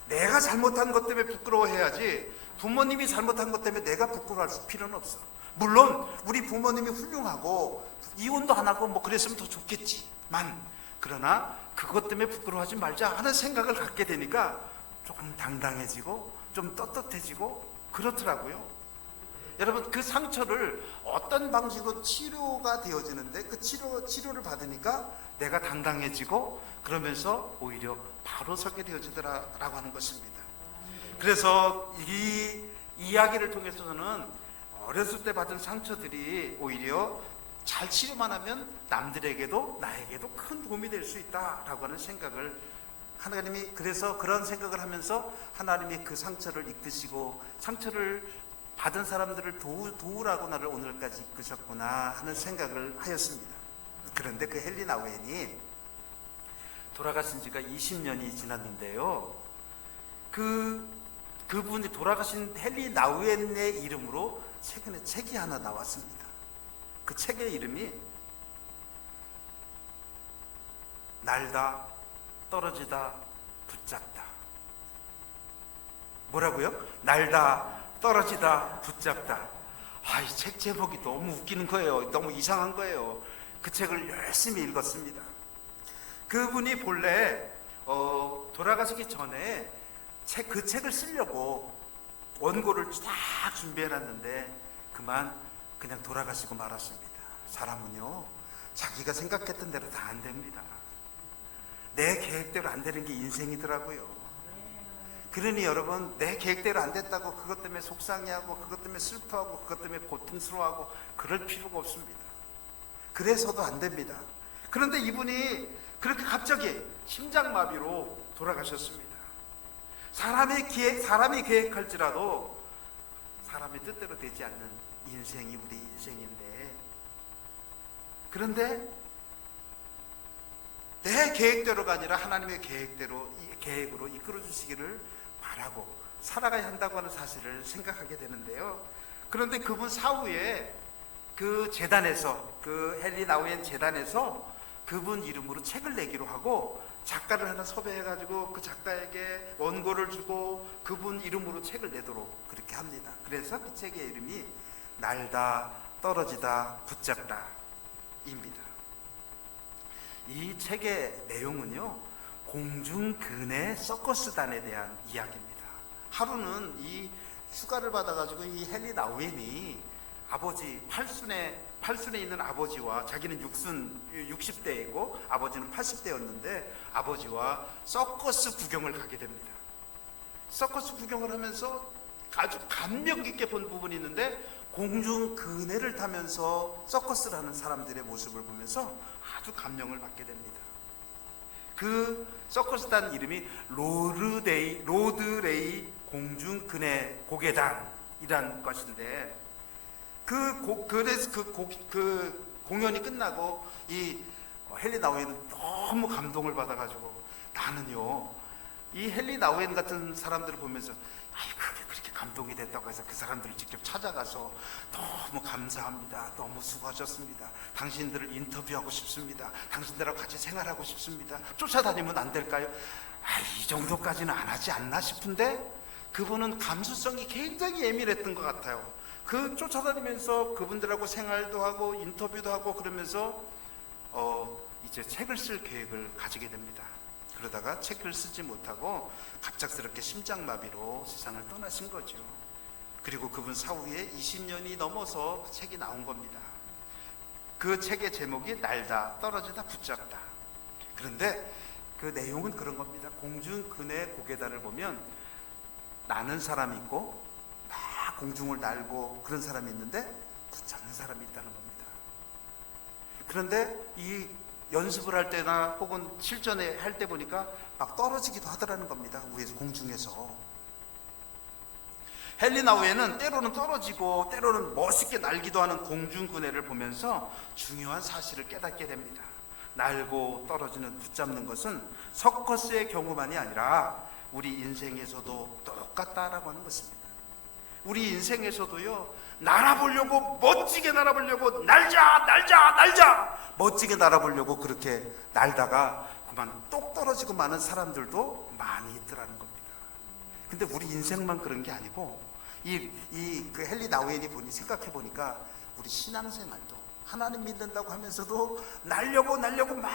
내가 잘못한 것 때문에 부끄러워해야지 부모님이 잘못한 것 때문에 내가 부끄러워할 필요는 없어. 물론 우리 부모님이 훌륭하고 이혼도 안 하고 뭐 그랬으면 더 좋겠지만, 그러나 그것 때문에 부끄러워하지 말자 하는 생각을 갖게 되니까 조금 당당해지고 좀 떳떳해지고 그렇더라고요. 여러분, 그 상처를 어떤 방식으로 치료가 되어지는데 그 치료를 받으니까 내가 당당해지고 그러면서 오히려 바로 서게 되어지더라라고 하는 것입니다. 그래서 이 이야기를 통해서는 어렸을 때 받은 상처들이 오히려 잘 치료만 하면 남들에게도 나에게도 큰 도움이 될 수 있다라고 하는 생각을 하나님이, 그래서 그런 생각을 하면서 하나님이 그 상처를 이끄시고 상처를 받은 사람들을 도우라고 나를 오늘까지 이끄셨구나 하는 생각을 하였습니다. 그런데 그 헨리 나우엔이 돌아가신 지가 20년이 지났는데요, 그분이 돌아가신 헨리 나우엔의 이름으로 최근에 책이 하나 나왔습니다. 그 책의 이름이 날다 떨어지다 붙잡다. 뭐라고요? 날다 떨어지다 붙잡다. 이 책 제목이 너무 웃기는 거예요. 너무 이상한 거예요. 그 책을 열심히 읽었습니다. 그분이 본래 돌아가시기 전에 그 책을 쓰려고 원고를 딱 준비해놨는데 그냥 돌아가시고 말았습니다. 사람은요, 자기가 생각했던 대로 다 안 됩니다. 내 계획대로 안 되는 게 인생이더라고요. 그러니 여러분, 내 계획대로 안 됐다고 그것 때문에 속상해하고 그것 때문에 슬퍼하고 그것 때문에 고통스러워하고 그럴 필요가 없습니다. 그래서도 안 됩니다. 그런데 이분이 그렇게 갑자기 심장마비로 돌아가셨습니다. 사람이 계획할지라도 사람의 뜻대로 되지 않는 인생이 우리 인생인데, 그런데 내 계획대로가 아니라 하나님의 계획으로 이끌어 주시기를 바라고 살아가야 한다고 하는 사실을 생각하게 되는데요. 그런데 그분 사후에 그 재단에서, 그 헨리 나우엔 재단에서 그분 이름으로 책을 내기로 하고 작가를 하나 섭외해가지고 그 작가에게 원고를 주고 그분 이름으로 책을 내도록 그렇게 합니다. 그래서 그 책의 이름이 날다 떨어지다 붙잡다 입니다. 이 책의 내용은요, 공중근해 서커스단에 대한 이야기입니다. 하루는 이 휴가를 받아가지고 이 헨리 나우엔이 아버지 팔순에 있는 아버지와, 자기는 60대이고 아버지는 80대였는데 아버지와 서커스 구경을 가게 됩니다. 서커스 구경을 하면서 아주 감명 깊게 본 부분이 있는데, 공중 그네를 타면서 서커스를 하는 사람들의 모습을 보면서 아주 감명을 받게 됩니다. 그 서커스단 이름이 로드레이 공중 그네 고개단이란 것인데, 그래서 그 공연이 끝나고 이 헨리 나우엔은 너무 감동을 받아가지고, 나는요, 이 헨리 나우엔 같은 사람들을 보면서 그게 그렇게 감동이 됐다고 해서 그 사람들을 직접 찾아가서 너무 감사합니다, 너무 수고하셨습니다, 당신들을 인터뷰하고 싶습니다, 당신들하고 같이 생활하고 싶습니다, 쫓아다니면 안 될까요? 이 정도까지는 안 하지 않나 싶은데, 그분은 감수성이 굉장히 예민했던 것 같아요. 그 쫓아다니면서 그분들하고 생활도 하고 인터뷰도 하고 그러면서 이제 책을 쓸 계획을 가지게 됩니다. 그러다가 책을 쓰지 못하고 갑작스럽게 심장마비로 세상을 떠나신 거죠. 그리고 그분 사후에 20년이 넘어서 책이 나온 겁니다. 그 책의 제목이 날다, 떨어지다, 붙잡다. 그런데 그 내용은 그런 겁니다. 공중근해 고계단을 보면 나는 사람이 있고 막 공중을 날고 그런 사람이 있는데 붙잡는 사람이 있다는 겁니다. 그런데 이 연습을 할 때나 혹은 실전에 할 때 보니까 막 떨어지기도 하더라는 겁니다. 위에서 공중에서. 헨리 나우에는 때로는 떨어지고 때로는 멋있게 날기도 하는 공중근해를 보면서 중요한 사실을 깨닫게 됩니다. 날고 떨어지는 붙잡는 것은 서커스의 경우만이 아니라 우리 인생에서도 똑같다라고 하는 것입니다. 우리 인생에서도요, 날아보려고, 멋지게 날아보려고 날자 멋지게 날아보려고 그렇게 날다가 그만 똑 떨어지고 마는 사람들도 많이 있더라는 겁니다. 근데 우리 인생만 그런 게 아니고 그 헨리 나우엔이 생각해 보니까 우리 신앙생활도 하나님 믿는다고 하면서도 날려고 막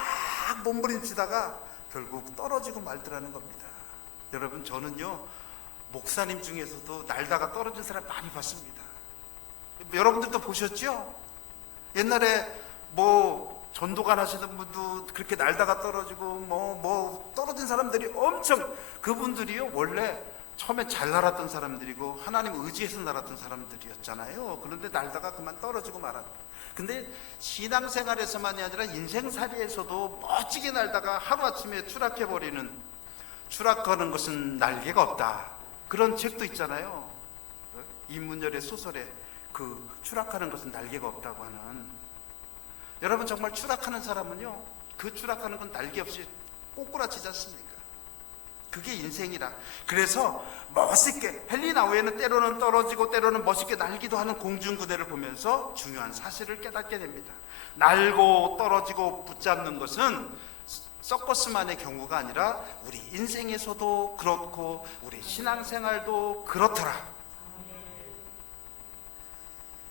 몸부림치다가 결국 떨어지고 말더라는 겁니다. 여러분, 저는요 목사님 중에서도 날다가 떨어진 사람 많이 봤습니다. 여러분들도 보셨죠? 옛날에 전도관 하시는 분도 그렇게 날다가 떨어지고 떨어진 사람들이 엄청, 그분들이요 원래 처음에 잘 날았던 사람들이고 하나님 의지해서 날았던 사람들이었잖아요. 그런데 날다가 그만 떨어지고 말았다. 근데 신앙생활에서만이 아니라 인생살이에서도 멋지게 날다가 하루아침에 추락하는 것은 날개가 없다, 그런 책도 있잖아요. 이문열의 소설에 그 추락하는 것은 날개가 없다고 하는. 여러분, 정말 추락하는 사람은요, 그 추락하는 건 날개 없이 꼬꾸라치지 않습니까? 그게 인생이라. 그래서 멋있게, 헨리 나우에는 때로는 떨어지고 때로는 멋있게 날기도 하는 공중근해를 보면서 중요한 사실을 깨닫게 됩니다. 날고 떨어지고 붙잡는 것은 서커스만의 경우가 아니라 우리 인생에서도 그렇고 우리 신앙생활도 그렇더라.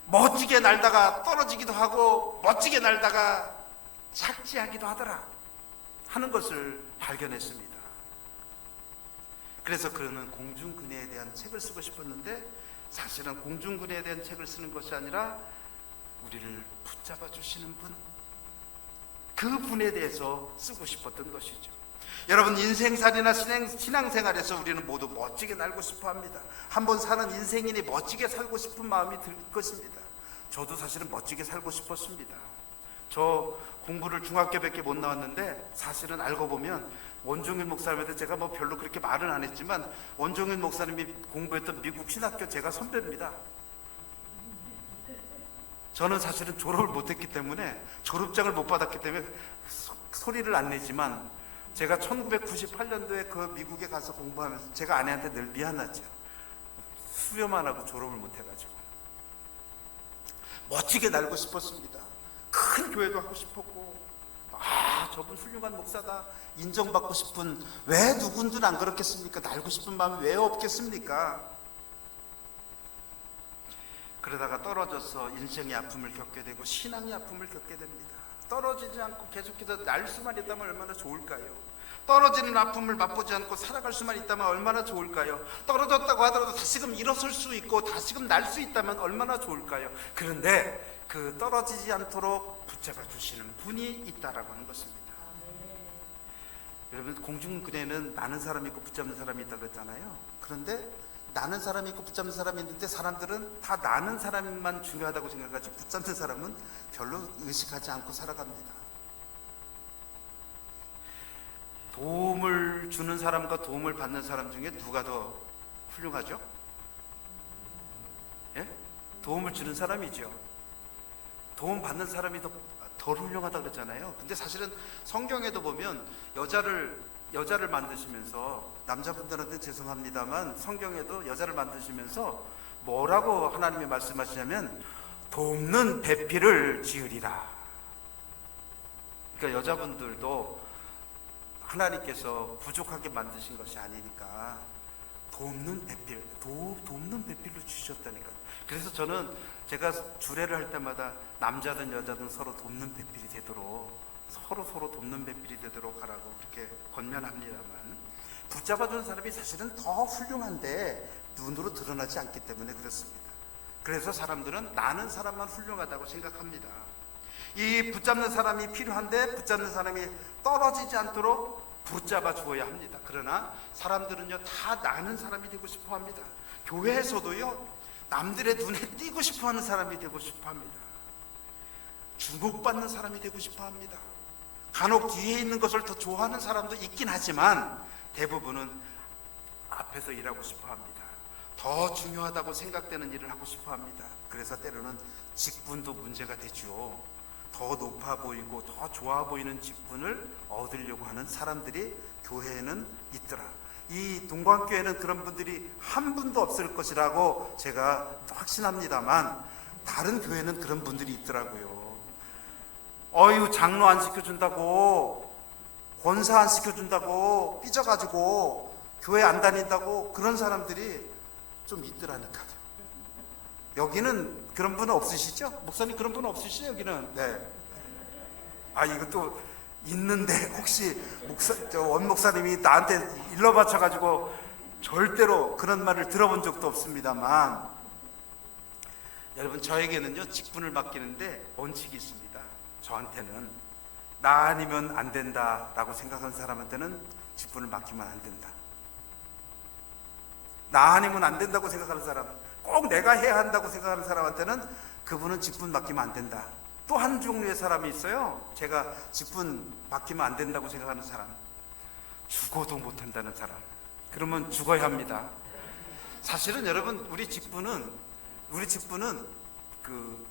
멋지게 날다가 떨어지기도 하고 멋지게 날다가 착지하기도 하더라 하는 것을 발견했습니다. 그래서 그는 공중근해에 대한 책을 쓰고 싶었는데 사실은 공중근해에 대한 책을 쓰는 것이 아니라 우리를 붙잡아 주시는 분, 그분에 대해서 쓰고 싶었던 것이죠. 여러분, 인생살이나 신앙생활에서 우리는 모두 멋지게 날고 싶어 합니다. 한번 사는 인생이니 멋지게 살고 싶은 마음이 들 것입니다. 저도 사실은 멋지게 살고 싶었습니다. 저 공부를 중학교밖에 못 나왔는데 사실은 알고 보면 원종일 목사님한테 제가 별로 그렇게 말은 안 했지만 원종일 목사님이 공부했던 미국 신학교 제가 선배입니다. 저는 사실은 졸업을 못했기 때문에, 졸업장을 못 받았기 때문에 소리를 안 내지만 제가 1998년도에 그 미국에 가서 공부하면서 제가 아내한테 늘 미안하죠. 수료만 하고 졸업을 못해가지고. 멋지게 날고 싶었습니다. 큰 교회도 하고 싶었고, 저분 훌륭한 목사다 인정받고 싶은, 왜 누군들 안 그렇겠습니까? 날고 싶은 마음이 왜 없겠습니까? 그러다가 떨어져서 인생의 아픔을 겪게 되고 신앙의 아픔을 겪게 됩니다. 떨어지지 않고 계속해서 날 수만 있다면 얼마나 좋을까요? 떨어지는 아픔을 맛보지 않고 살아갈 수만 있다면 얼마나 좋을까요? 떨어졌다고 하더라도 다시금 일어설 수 있고 다시금 날 수 있다면 얼마나 좋을까요? 그런데 그 떨어지지 않도록 붙잡아 주시는 분이 있다라고 하는 것입니다. 여러분, 공중근해는 나는 사람이 있고 붙잡는 사람이 있다고 했잖아요. 그런데 나는 사람이 있고 붙잡는 사람이 있는데 사람들은 다 나는 사람만 중요하다고 생각하지 붙잡는 사람은 별로 의식하지 않고 살아갑니다. 도움을 주는 사람과 도움을 받는 사람 중에 누가 더 훌륭하죠? 예? 도움을 주는 사람이죠. 도움 받는 사람이 덜 훌륭하다고 그랬잖아요. 근데 사실은 성경에도 보면 여자를 만드시면서, 남자분들한테 죄송합니다만 성경에도 여자를 만드시면서 뭐라고 하나님이 말씀하시냐면 돕는 배필을 지으리라. 그러니까 여자분들도 하나님께서 부족하게 만드신 것이 아니니까 돕는 배필로 주셨다니까요. 그래서 저는 제가 주례를 할 때마다 남자든 여자든 서로 돕는 배필이 되도록, 서로 돕는 배필이 되도록 하라고 그렇게 권면합니다만, 붙잡아주는 사람이 사실은 더 훌륭한데 눈으로 드러나지 않기 때문에 그렇습니다. 그래서 사람들은 나는 사람만 훌륭하다고 생각합니다. 이 붙잡는 사람이 필요한데 붙잡는 사람이 떨어지지 않도록 붙잡아 주어야 합니다. 그러나 사람들은요, 다 나는 사람이 되고 싶어 합니다. 교회에서도요, 남들의 눈에 띄고 싶어 하는 사람이 되고 싶어 합니다. 주목받는 사람이 되고 싶어 합니다. 간혹 뒤에 있는 것을 더 좋아하는 사람도 있긴 하지만 대부분은 앞에서 일하고 싶어 합니다. 더 중요하다고 생각되는 일을 하고 싶어 합니다. 그래서 때로는 직분도 문제가 되죠. 더 높아 보이고 더 좋아 보이는 직분을 얻으려고 하는 사람들이 교회에는 있더라. 이 동광교회는 그런 분들이 한 분도 없을 것이라고 제가 확신합니다만, 다른 교회는 그런 분들이 있더라고요. 장로 안 시켜준다고, 권사 안 시켜준다고 삐져가지고 교회 안 다닌다고 그런 사람들이 좀 있더라니까요. 여기는 그런 분은 없으시죠? 목사님 그런 분은 없으시죠? 여기는. 네. 이것도 있는데 혹시 원 목사님이 나한테 일러 바쳐가지고 절대로 그런 말을 들어본 적도 없습니다만, 여러분, 저에게는요 직분을 맡기는데 원칙이 있습니다. 저한테는 나 아니면 안 된다라고 생각하는 사람한테는 직분을 맡기면 안 된다. 나 아니면 안 된다고 생각하는 사람, 꼭 내가 해야 한다고 생각하는 사람한테는 그분은 직분 맡기면 안 된다. 또 한 종류의 사람이 있어요. 제가 직분 맡기면 안 된다고 생각하는 사람, 죽어도 못한다는 사람. 그러면 죽어야 합니다. 사실은 여러분, 우리 직분은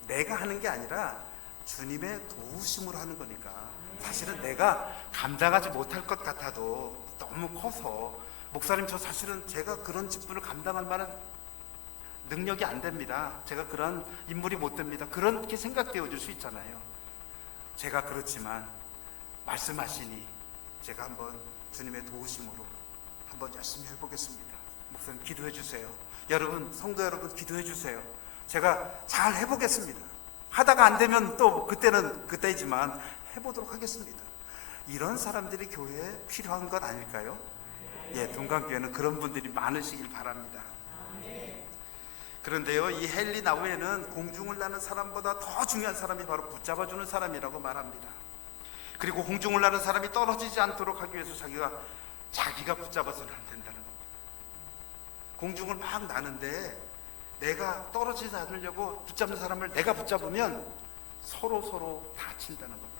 내가 하는 게 아니라 주님의 도우심으로 하는 거니까, 사실은 내가 감당하지 못할 것 같아도 너무 커서, 목사님 저 사실은 제가 그런 직분을 감당할 만한 능력이 안 됩니다. 제가 그런 인물이 못 됩니다. 그렇게 생각되어질 수 있잖아요. 제가 그렇지만 말씀하시니 제가 한번 주님의 도우심으로 한번 열심히 해보겠습니다. 목사님 기도해 주세요. 여러분, 성도 여러분 기도해 주세요. 제가 잘 해보겠습니다. 하다가 안 되면 또 그때는 그때이지만 해보도록 하겠습니다. 이런 사람들이 교회에 필요한 것 아닐까요? 예, 동강교회는 그런 분들이 많으시길 바랍니다. 그런데요, 이 헨리 나우에는 공중을 나는 사람보다 더 중요한 사람이 바로 붙잡아주는 사람이라고 말합니다. 그리고 공중을 나는 사람이 떨어지지 않도록 하기 위해서 자기가 붙잡아서는 안 된다는 겁니다. 공중을 막 나는데 내가 떨어지지 않으려고 붙잡는 사람을 내가 붙잡으면 서로 다친다는 겁니다.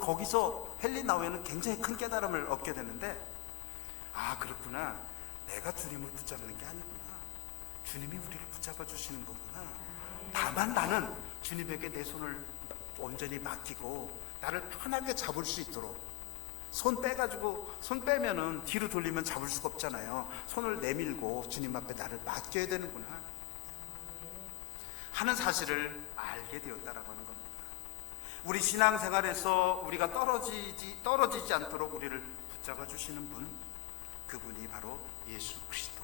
거기서 헨리 나우에는 굉장히 큰 깨달음을 얻게 되는데, 그렇구나. 내가 주님을 붙잡는 게 아니구나. 주님이 우리를 붙잡아 주시는 거구나. 다만 나는 주님에게 내 손을 온전히 맡기고 나를 편하게 잡을 수 있도록, 손 빼면은 뒤로 돌리면 잡을 수가 없잖아요. 손을 내밀고 주님 앞에 나를 맡겨야 되는구나 하는 사실을 알게 되었다라고 하는 겁니다. 우리 신앙생활에서 우리가 떨어지지 않도록 우리를 붙잡아 주시는 분, 그분이 바로 예수 그리스도.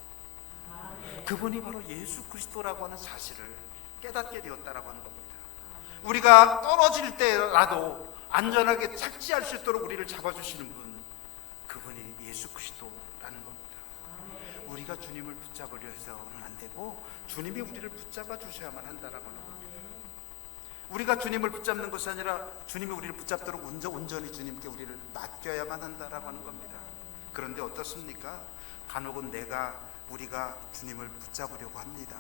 그분이 바로 예수 그리스도라고 하는 사실을 깨닫게 되었다라고 하는 겁니다. 우리가 떨어질 때라도 안전하게 착지할 수 있도록 우리를 잡아주시는 분, 그분이 예수 그리스도라는 겁니다. 우리가 주님을 붙잡으려 해서는 안 되고 주님이 우리를 붙잡아 주셔야만 한다라고 하는 겁니다. 우리가 주님을 붙잡는 것이 아니라 주님이 우리를 붙잡도록 온전히 주님께 우리를 맡겨야만 한다라고 하는 겁니다. 그런데 어떻습니까? 간혹은 우리가 주님을 붙잡으려고 합니다.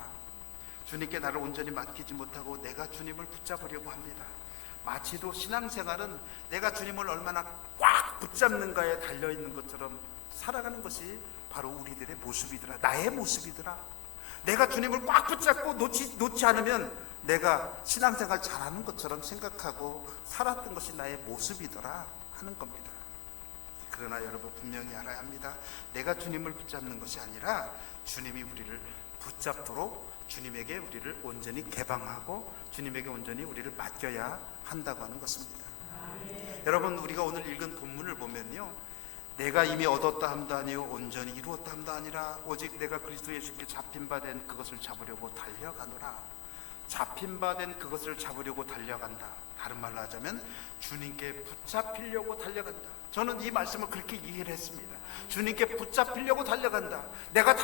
주님께 나를 온전히 맡기지 못하고 내가 주님을 붙잡으려고 합니다. 마치도 신앙생활은 내가 주님을 얼마나 꽉 붙잡는가에 달려있는 것처럼 살아가는 것이 바로 우리들의 모습이더라. 나의 모습이더라. 내가 주님을 꽉 붙잡고 놓지 않으면 내가 신앙생활 잘하는 것처럼 생각하고 살았던 것이 나의 모습이더라 하는 겁니다. 그러나 여러분, 분명히 알아야 합니다. 내가 주님을 붙잡는 것이 아니라 주님이 우리를 붙잡도록 주님에게 우리를 온전히 개방하고 주님에게 온전히 우리를 맡겨야 한다고 하는 것입니다. 여러분, 우리가 오늘 읽은 본문을 보면요, 내가 이미 얻었다 함도 아니요 온전히 이루었다 함도 아니라 오직 내가 그리스도 예수께 잡힌 바 된 그것을 잡으려고 달려가노라. 잡힌 바 된 그것을 잡으려고 달려간다. 다른 말로 하자면 주님께 붙잡히려고 달려간다. 저는 이 말씀을 그렇게 이해를 했습니다. 주님께 붙잡히려고 달려간다. 내가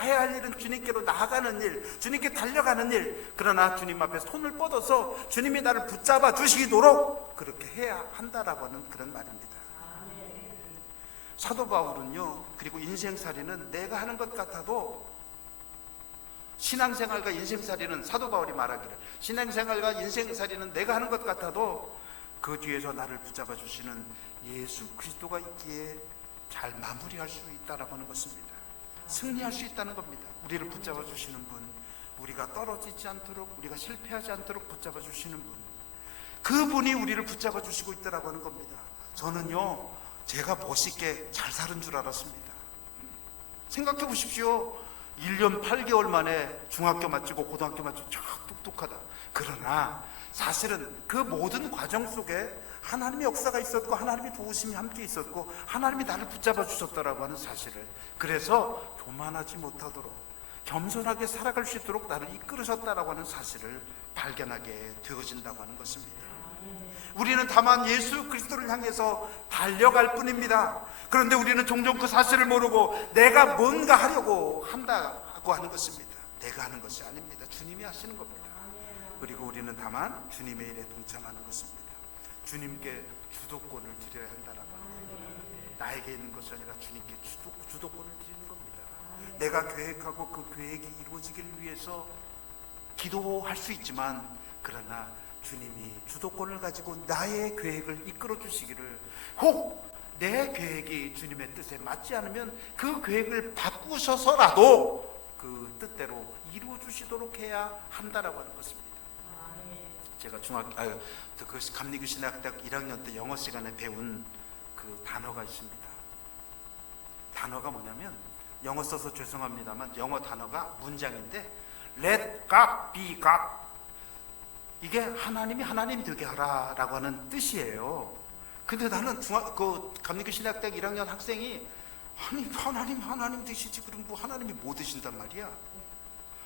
해야 할 일은 주님께로 나아가는 일, 주님께 달려가는 일. 그러나 주님 앞에 손을 뻗어서 주님이 나를 붙잡아 주시도록 그렇게 해야 한다라고 하는 그런 말입니다. 사도 바울은요, 그리고 인생살이는 내가 하는 것 같아도, 신앙생활과 인생살이는 사도 바울이 말하기를 신앙생활과 인생살이는 내가 하는 것 같아도 그 뒤에서 나를 붙잡아 주시는 예수 그리스도가 있기에 잘 마무리할 수 있다라고 하는 것입니다. 승리할 수 있다는 겁니다. 우리를 붙잡아 주시는 분, 우리가 떨어지지 않도록, 우리가 실패하지 않도록 붙잡아 주시는 분, 그분이 우리를 붙잡아 주시고 있다라고 하는 겁니다. 저는요, 제가 멋있게 잘 사는 줄 알았습니다. 생각해 보십시오. 1년 8개월 만에 중학교 마치고 고등학교 마치고 참 똑똑하다. 그러나 사실은 그 모든 과정 속에 하나님의 역사가 있었고 하나님의 도우심이 함께 있었고 하나님이 나를 붙잡아 주셨다라고 하는 사실을, 그래서 교만하지 못하도록 겸손하게 살아갈 수 있도록 나를 이끌으셨다라고 하는 사실을 발견하게 되어진다고 하는 것입니다. 우리는 다만 예수 그리스도를 향해서 달려갈 뿐입니다. 그런데 우리는 종종 그 사실을 모르고 내가 뭔가 하려고 한다고 하는 것입니다. 내가 하는 것이 아닙니다. 주님이 하시는 겁니다. 그리고 우리는 다만 주님의 일에 동참하는 것입니다. 주님께 주도권을 드려야 한다라고 합니다. 나에게 있는 것이 아니라 주님께 주도권을 드리는 겁니다. 내가 계획하고 그 계획이 이루어지길 위해서 기도할 수 있지만, 그러나 주님이 주도권을 가지고 나의 계획을 이끌어 주시기를, 혹 내 계획이 주님의 뜻에 맞지 않으면 그 계획을 바꾸셔서라도 그 뜻대로 이루어 주시도록 해야 한다라고 하는 것입니다. 제가 그 감리교 신학대학 1학년 때 영어 시간에 배운 그 단어가 있습니다. 단어가 뭐냐면, 영어 써서 죄송합니다만 영어 단어가 문장인데 Let God be God, 이게 하나님이 하나님 되게 하라라고 하는 뜻이에요. 근데 나는 그 감리교 신학대학 1학년 학생이, 아니 하나님 되시지, 그럼 뭐 하나님이 뭐 되신단 말이야?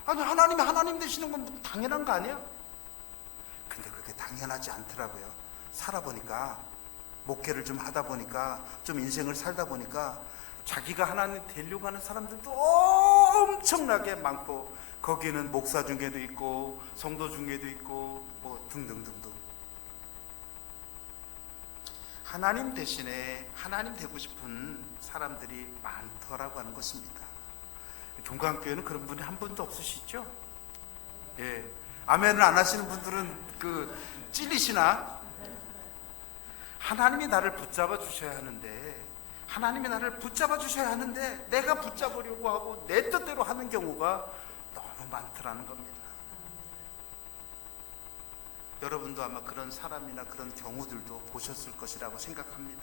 아니 하나님이 하나님 되시는 건 당연한 거 아니야? 근데 그게 당연하지 않더라고요. 살아보니까, 목회를 좀 하다 보니까, 좀 인생을 살다 보니까 자기가 하나님 되려고 하는 사람들도 엄청나게 많고, 거기는 목사 중에도 있고 성도 중에도 있고 뭐 등등등등. 하나님 대신에 하나님 되고 싶은 사람들이 많더라고 하는 것입니다. 종강교회는 그런 분이 한 분도 없으시죠? 예. 아멘을 안 하시는 분들은 찔리시나? 하나님이 나를 붙잡아 주셔야 하는데, 하나님이 나를 붙잡아 주셔야 하는데 내가 붙잡으려고 하고 내 뜻대로 하는 경우가 너무 많더라는 겁니다. 여러분도 아마 그런 사람이나 그런 경우들도 보셨을 것이라고 생각합니다.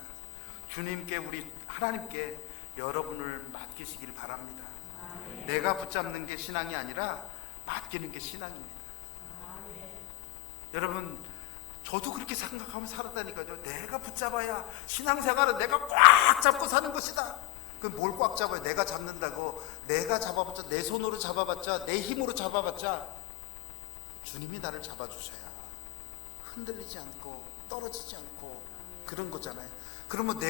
주님께, 우리 하나님께 여러분을 맡기시길 바랍니다. 내가 붙잡는 게 신앙이 아니라 맡기는 게 신앙입니다. 여러분, 저도 그렇게 생각하면 살았다니까요. 내가 붙잡아야, 신앙생활은 내가 꽉 잡고 사는 것이다. 그럼 뭘 꽉 잡아요? 내가 잡는다고. 내가 잡아봤자, 내 손으로 잡아봤자, 내 힘으로 잡아봤자 주님이 나를 잡아주셔야 흔들리지 않고 떨어지지 않고 그런 거잖아요. 그러면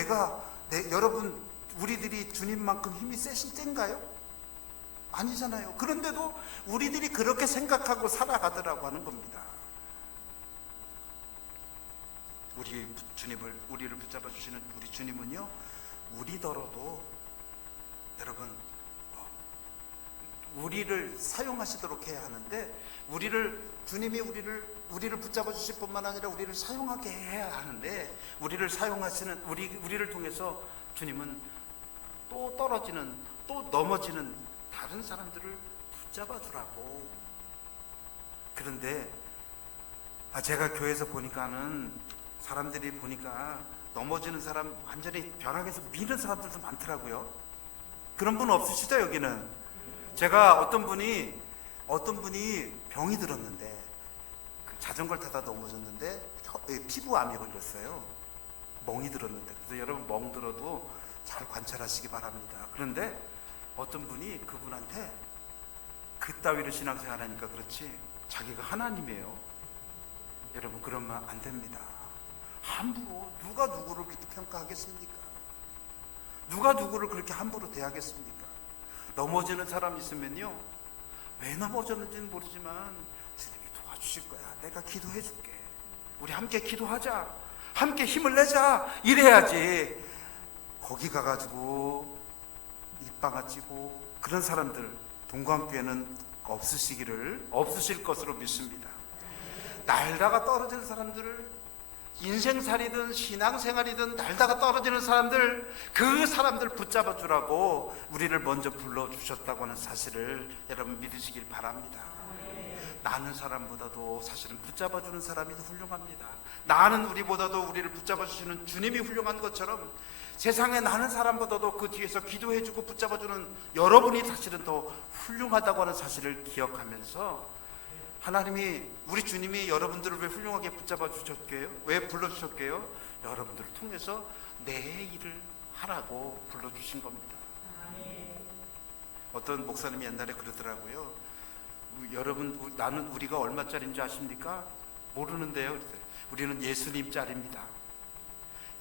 여러분, 우리들이 주님만큼 힘이 세신 때인가요? 아니잖아요. 그런데도 우리들이 그렇게 생각하고 살아가더라고 하는 겁니다. 우리를 붙잡아 주시는 우리 주님은요, 우리더러도 여러분, 우리를 사용하시도록 해야 하는데, 주님이 우리를 붙잡아 주실 뿐만 아니라 우리를 사용하게 해야 하는데, 우리를 통해서 주님은 또 떨어지는, 또 넘어지는 다른 사람들을 붙잡아 주라고. 그런데 제가 교회에서 보니까는, 사람들이 보니까 넘어지는 사람 완전히 벼락에서 미는 사람들도 많더라고요. 그런 분 없으시죠, 여기는? 제가 어떤 분이 병이 들었는데, 자전거를 타다 넘어졌는데 피부암이 걸렸어요. 멍이 들었는데, 그래서 여러분 멍 들어도 잘 관찰하시기 바랍니다. 그런데 어떤 분이 그분한테 그따위로 신앙생활하니까 그렇지 자기가 하나님이에요. 여러분 그러면 안 됩니다. 함부로 누가 누구를 그렇게 평가하겠습니까? 누가 누구를 그렇게 함부로 대하겠습니까? 넘어지는 사람 있으면요, 왜 넘어졌는지는 모르지만 주님이 도와주실 거야. 내가 기도해 줄게. 우리 함께 기도하자. 함께 힘을 내자. 이래야지. 거기 가가지고 입방아 찌고 그런 사람들 동광교회는 없으실 것으로 믿습니다. 날다가 떨어지는 사람들을, 인생살이든 신앙생활이든 날다가 떨어지는 사람들, 그 사람들 붙잡아 주라고 우리를 먼저 불러주셨다고 하는 사실을 여러분 믿으시길 바랍니다. 나는 사람보다도 사실은 붙잡아 주는 사람이 더 훌륭합니다. 나는 우리보다도 우리를 붙잡아 주시는 주님이 훌륭한 것처럼 세상에 나는 사람보다도 그 뒤에서 기도해 주고 붙잡아 주는 여러분이 사실은 더 훌륭하다고 하는 사실을 기억하면서, 하나님이, 우리 주님이 여러분들을 왜 훌륭하게 붙잡아 주셨게요? 왜 불러주셨게요? 여러분들을 통해서 내 일을 하라고 불러주신 겁니다. 어떤 목사님이 옛날에 그러더라고요. 여러분, 나는 우리가 얼마짜리인 줄 아십니까? 모르는데요. 우리는 예수님 짤입니다.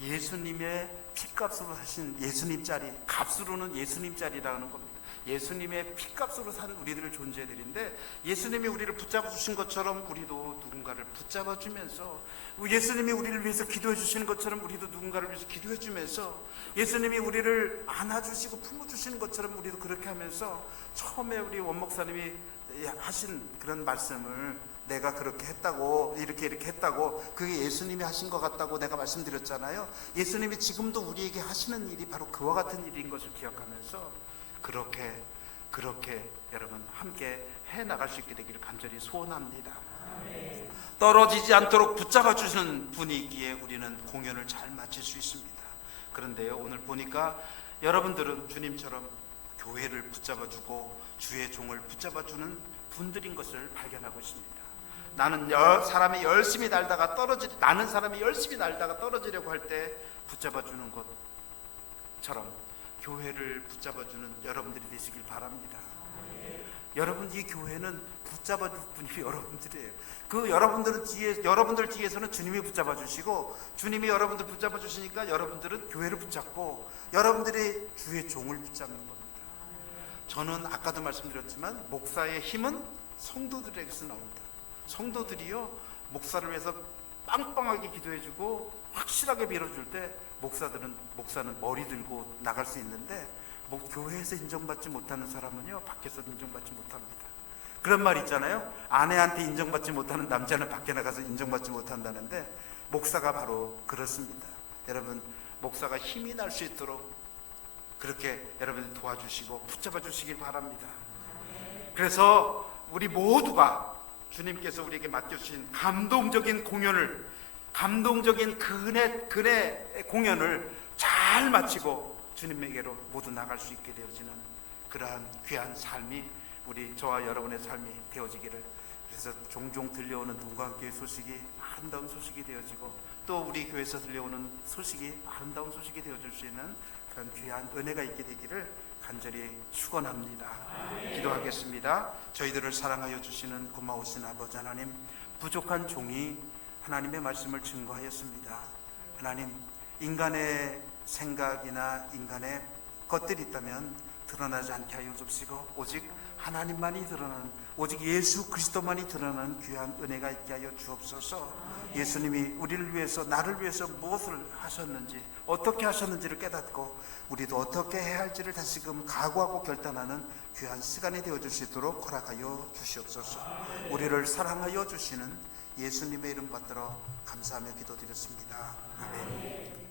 예수님의 피값으로 사신 예수님 짤이, 값으로는 예수님 짤이라는 겁니다. 예수님의 피값으로 산 우리들을 존재들인데, 예수님이 우리를 붙잡아 주신 것처럼 우리도 누군가를 붙잡아 주면서, 예수님이 우리를 위해서 기도해 주시는 것처럼 우리도 누군가를 위해서 기도해 주면서, 예수님이 우리를 안아주시고 품어주시는 것처럼 우리도 그렇게 하면서, 처음에 우리 원목사님이 하신 그런 말씀을 내가 그렇게 했다고, 이렇게 했다고, 그게 예수님이 하신 것 같다고 내가 말씀드렸잖아요. 예수님이 지금도 우리에게 하시는 일이 바로 그와 같은 일인 것을 기억하면서 그렇게 여러분 함께 해나갈 수 있게 되기를 간절히 소원합니다. 떨어지지 않도록 붙잡아 주시는 분이기에 우리는 공연을 잘 마칠 수 있습니다. 그런데요, 오늘 보니까 여러분들은 주님처럼 교회를 붙잡아 주고 주의 종을 붙잡아 주는 분들인 것을 발견하고 있습니다. 나는 사람이 열심히 날다가 떨어지려고 할 때 붙잡아 주는 것처럼 교회를 붙잡아주는 여러분들이 되시길 바랍니다. 여러분, 이 교회는 붙잡아줄 분이 여러분들이에요. 그 여러분들 뒤에서는 주님이 붙잡아주시고, 주님이 여러분들 붙잡아주시니까 여러분들은 교회를 붙잡고, 여러분들이 주의 종을 붙잡는 겁니다. 저는 아까도 말씀드렸지만 목사의 힘은 성도들에게서 나옵니다. 성도들이요, 목사를 위해서 빵빵하게 기도해주고 확실하게 밀어줄 때 목사는 머리 들고 나갈 수 있는데, 교회에서 인정받지 못하는 사람은요, 밖에서 인정받지 못합니다. 그런 말 있잖아요. 아내한테 인정받지 못하는 남자는 밖에 나가서 인정받지 못한다는데, 목사가 바로 그렇습니다. 여러분, 목사가 힘이 날 수 있도록 그렇게 여러분 도와주시고 붙잡아 주시길 바랍니다. 그래서 우리 모두가 주님께서 우리에게 맡겨주신 감동적인 그네 공연을 잘 마치고 주님에게로 모두 나갈 수 있게 되어지는 그러한 귀한 삶이 저와 여러분의 삶이 되어지기를, 그래서 종종 들려오는 동광교회 소식이 아름다운 소식이 되어지고, 또 우리 교회에서 들려오는 소식이 아름다운 소식이 되어질 수 있는 그런 귀한 은혜가 있게 되기를 간절히 축원합니다. 기도하겠습니다. 저희들을 사랑하여 주시는 고마우신 아버지 하나님, 부족한 종이 하나님의 말씀을 증거하였습니다. 하나님, 인간의 생각이나 인간의 것들이 있다면 드러나지 않게 하여 주시고, 오직 하나님만이 드러나는, 오직 예수 그리스도만이 드러나는 귀한 은혜가 있게 하여 주옵소서. 예수님이 우리를 위해서, 나를 위해서 무엇을 하셨는지, 어떻게 하셨는지를 깨닫고 우리도 어떻게 해야 할지를 다시금 각오하고 결단하는 귀한 시간이 되어줄 수 있도록 허락하여 주시옵소서. 우리를 사랑하여 주시는 예수님의 이름 받들어 감사하며 기도드렸습니다. 아멘.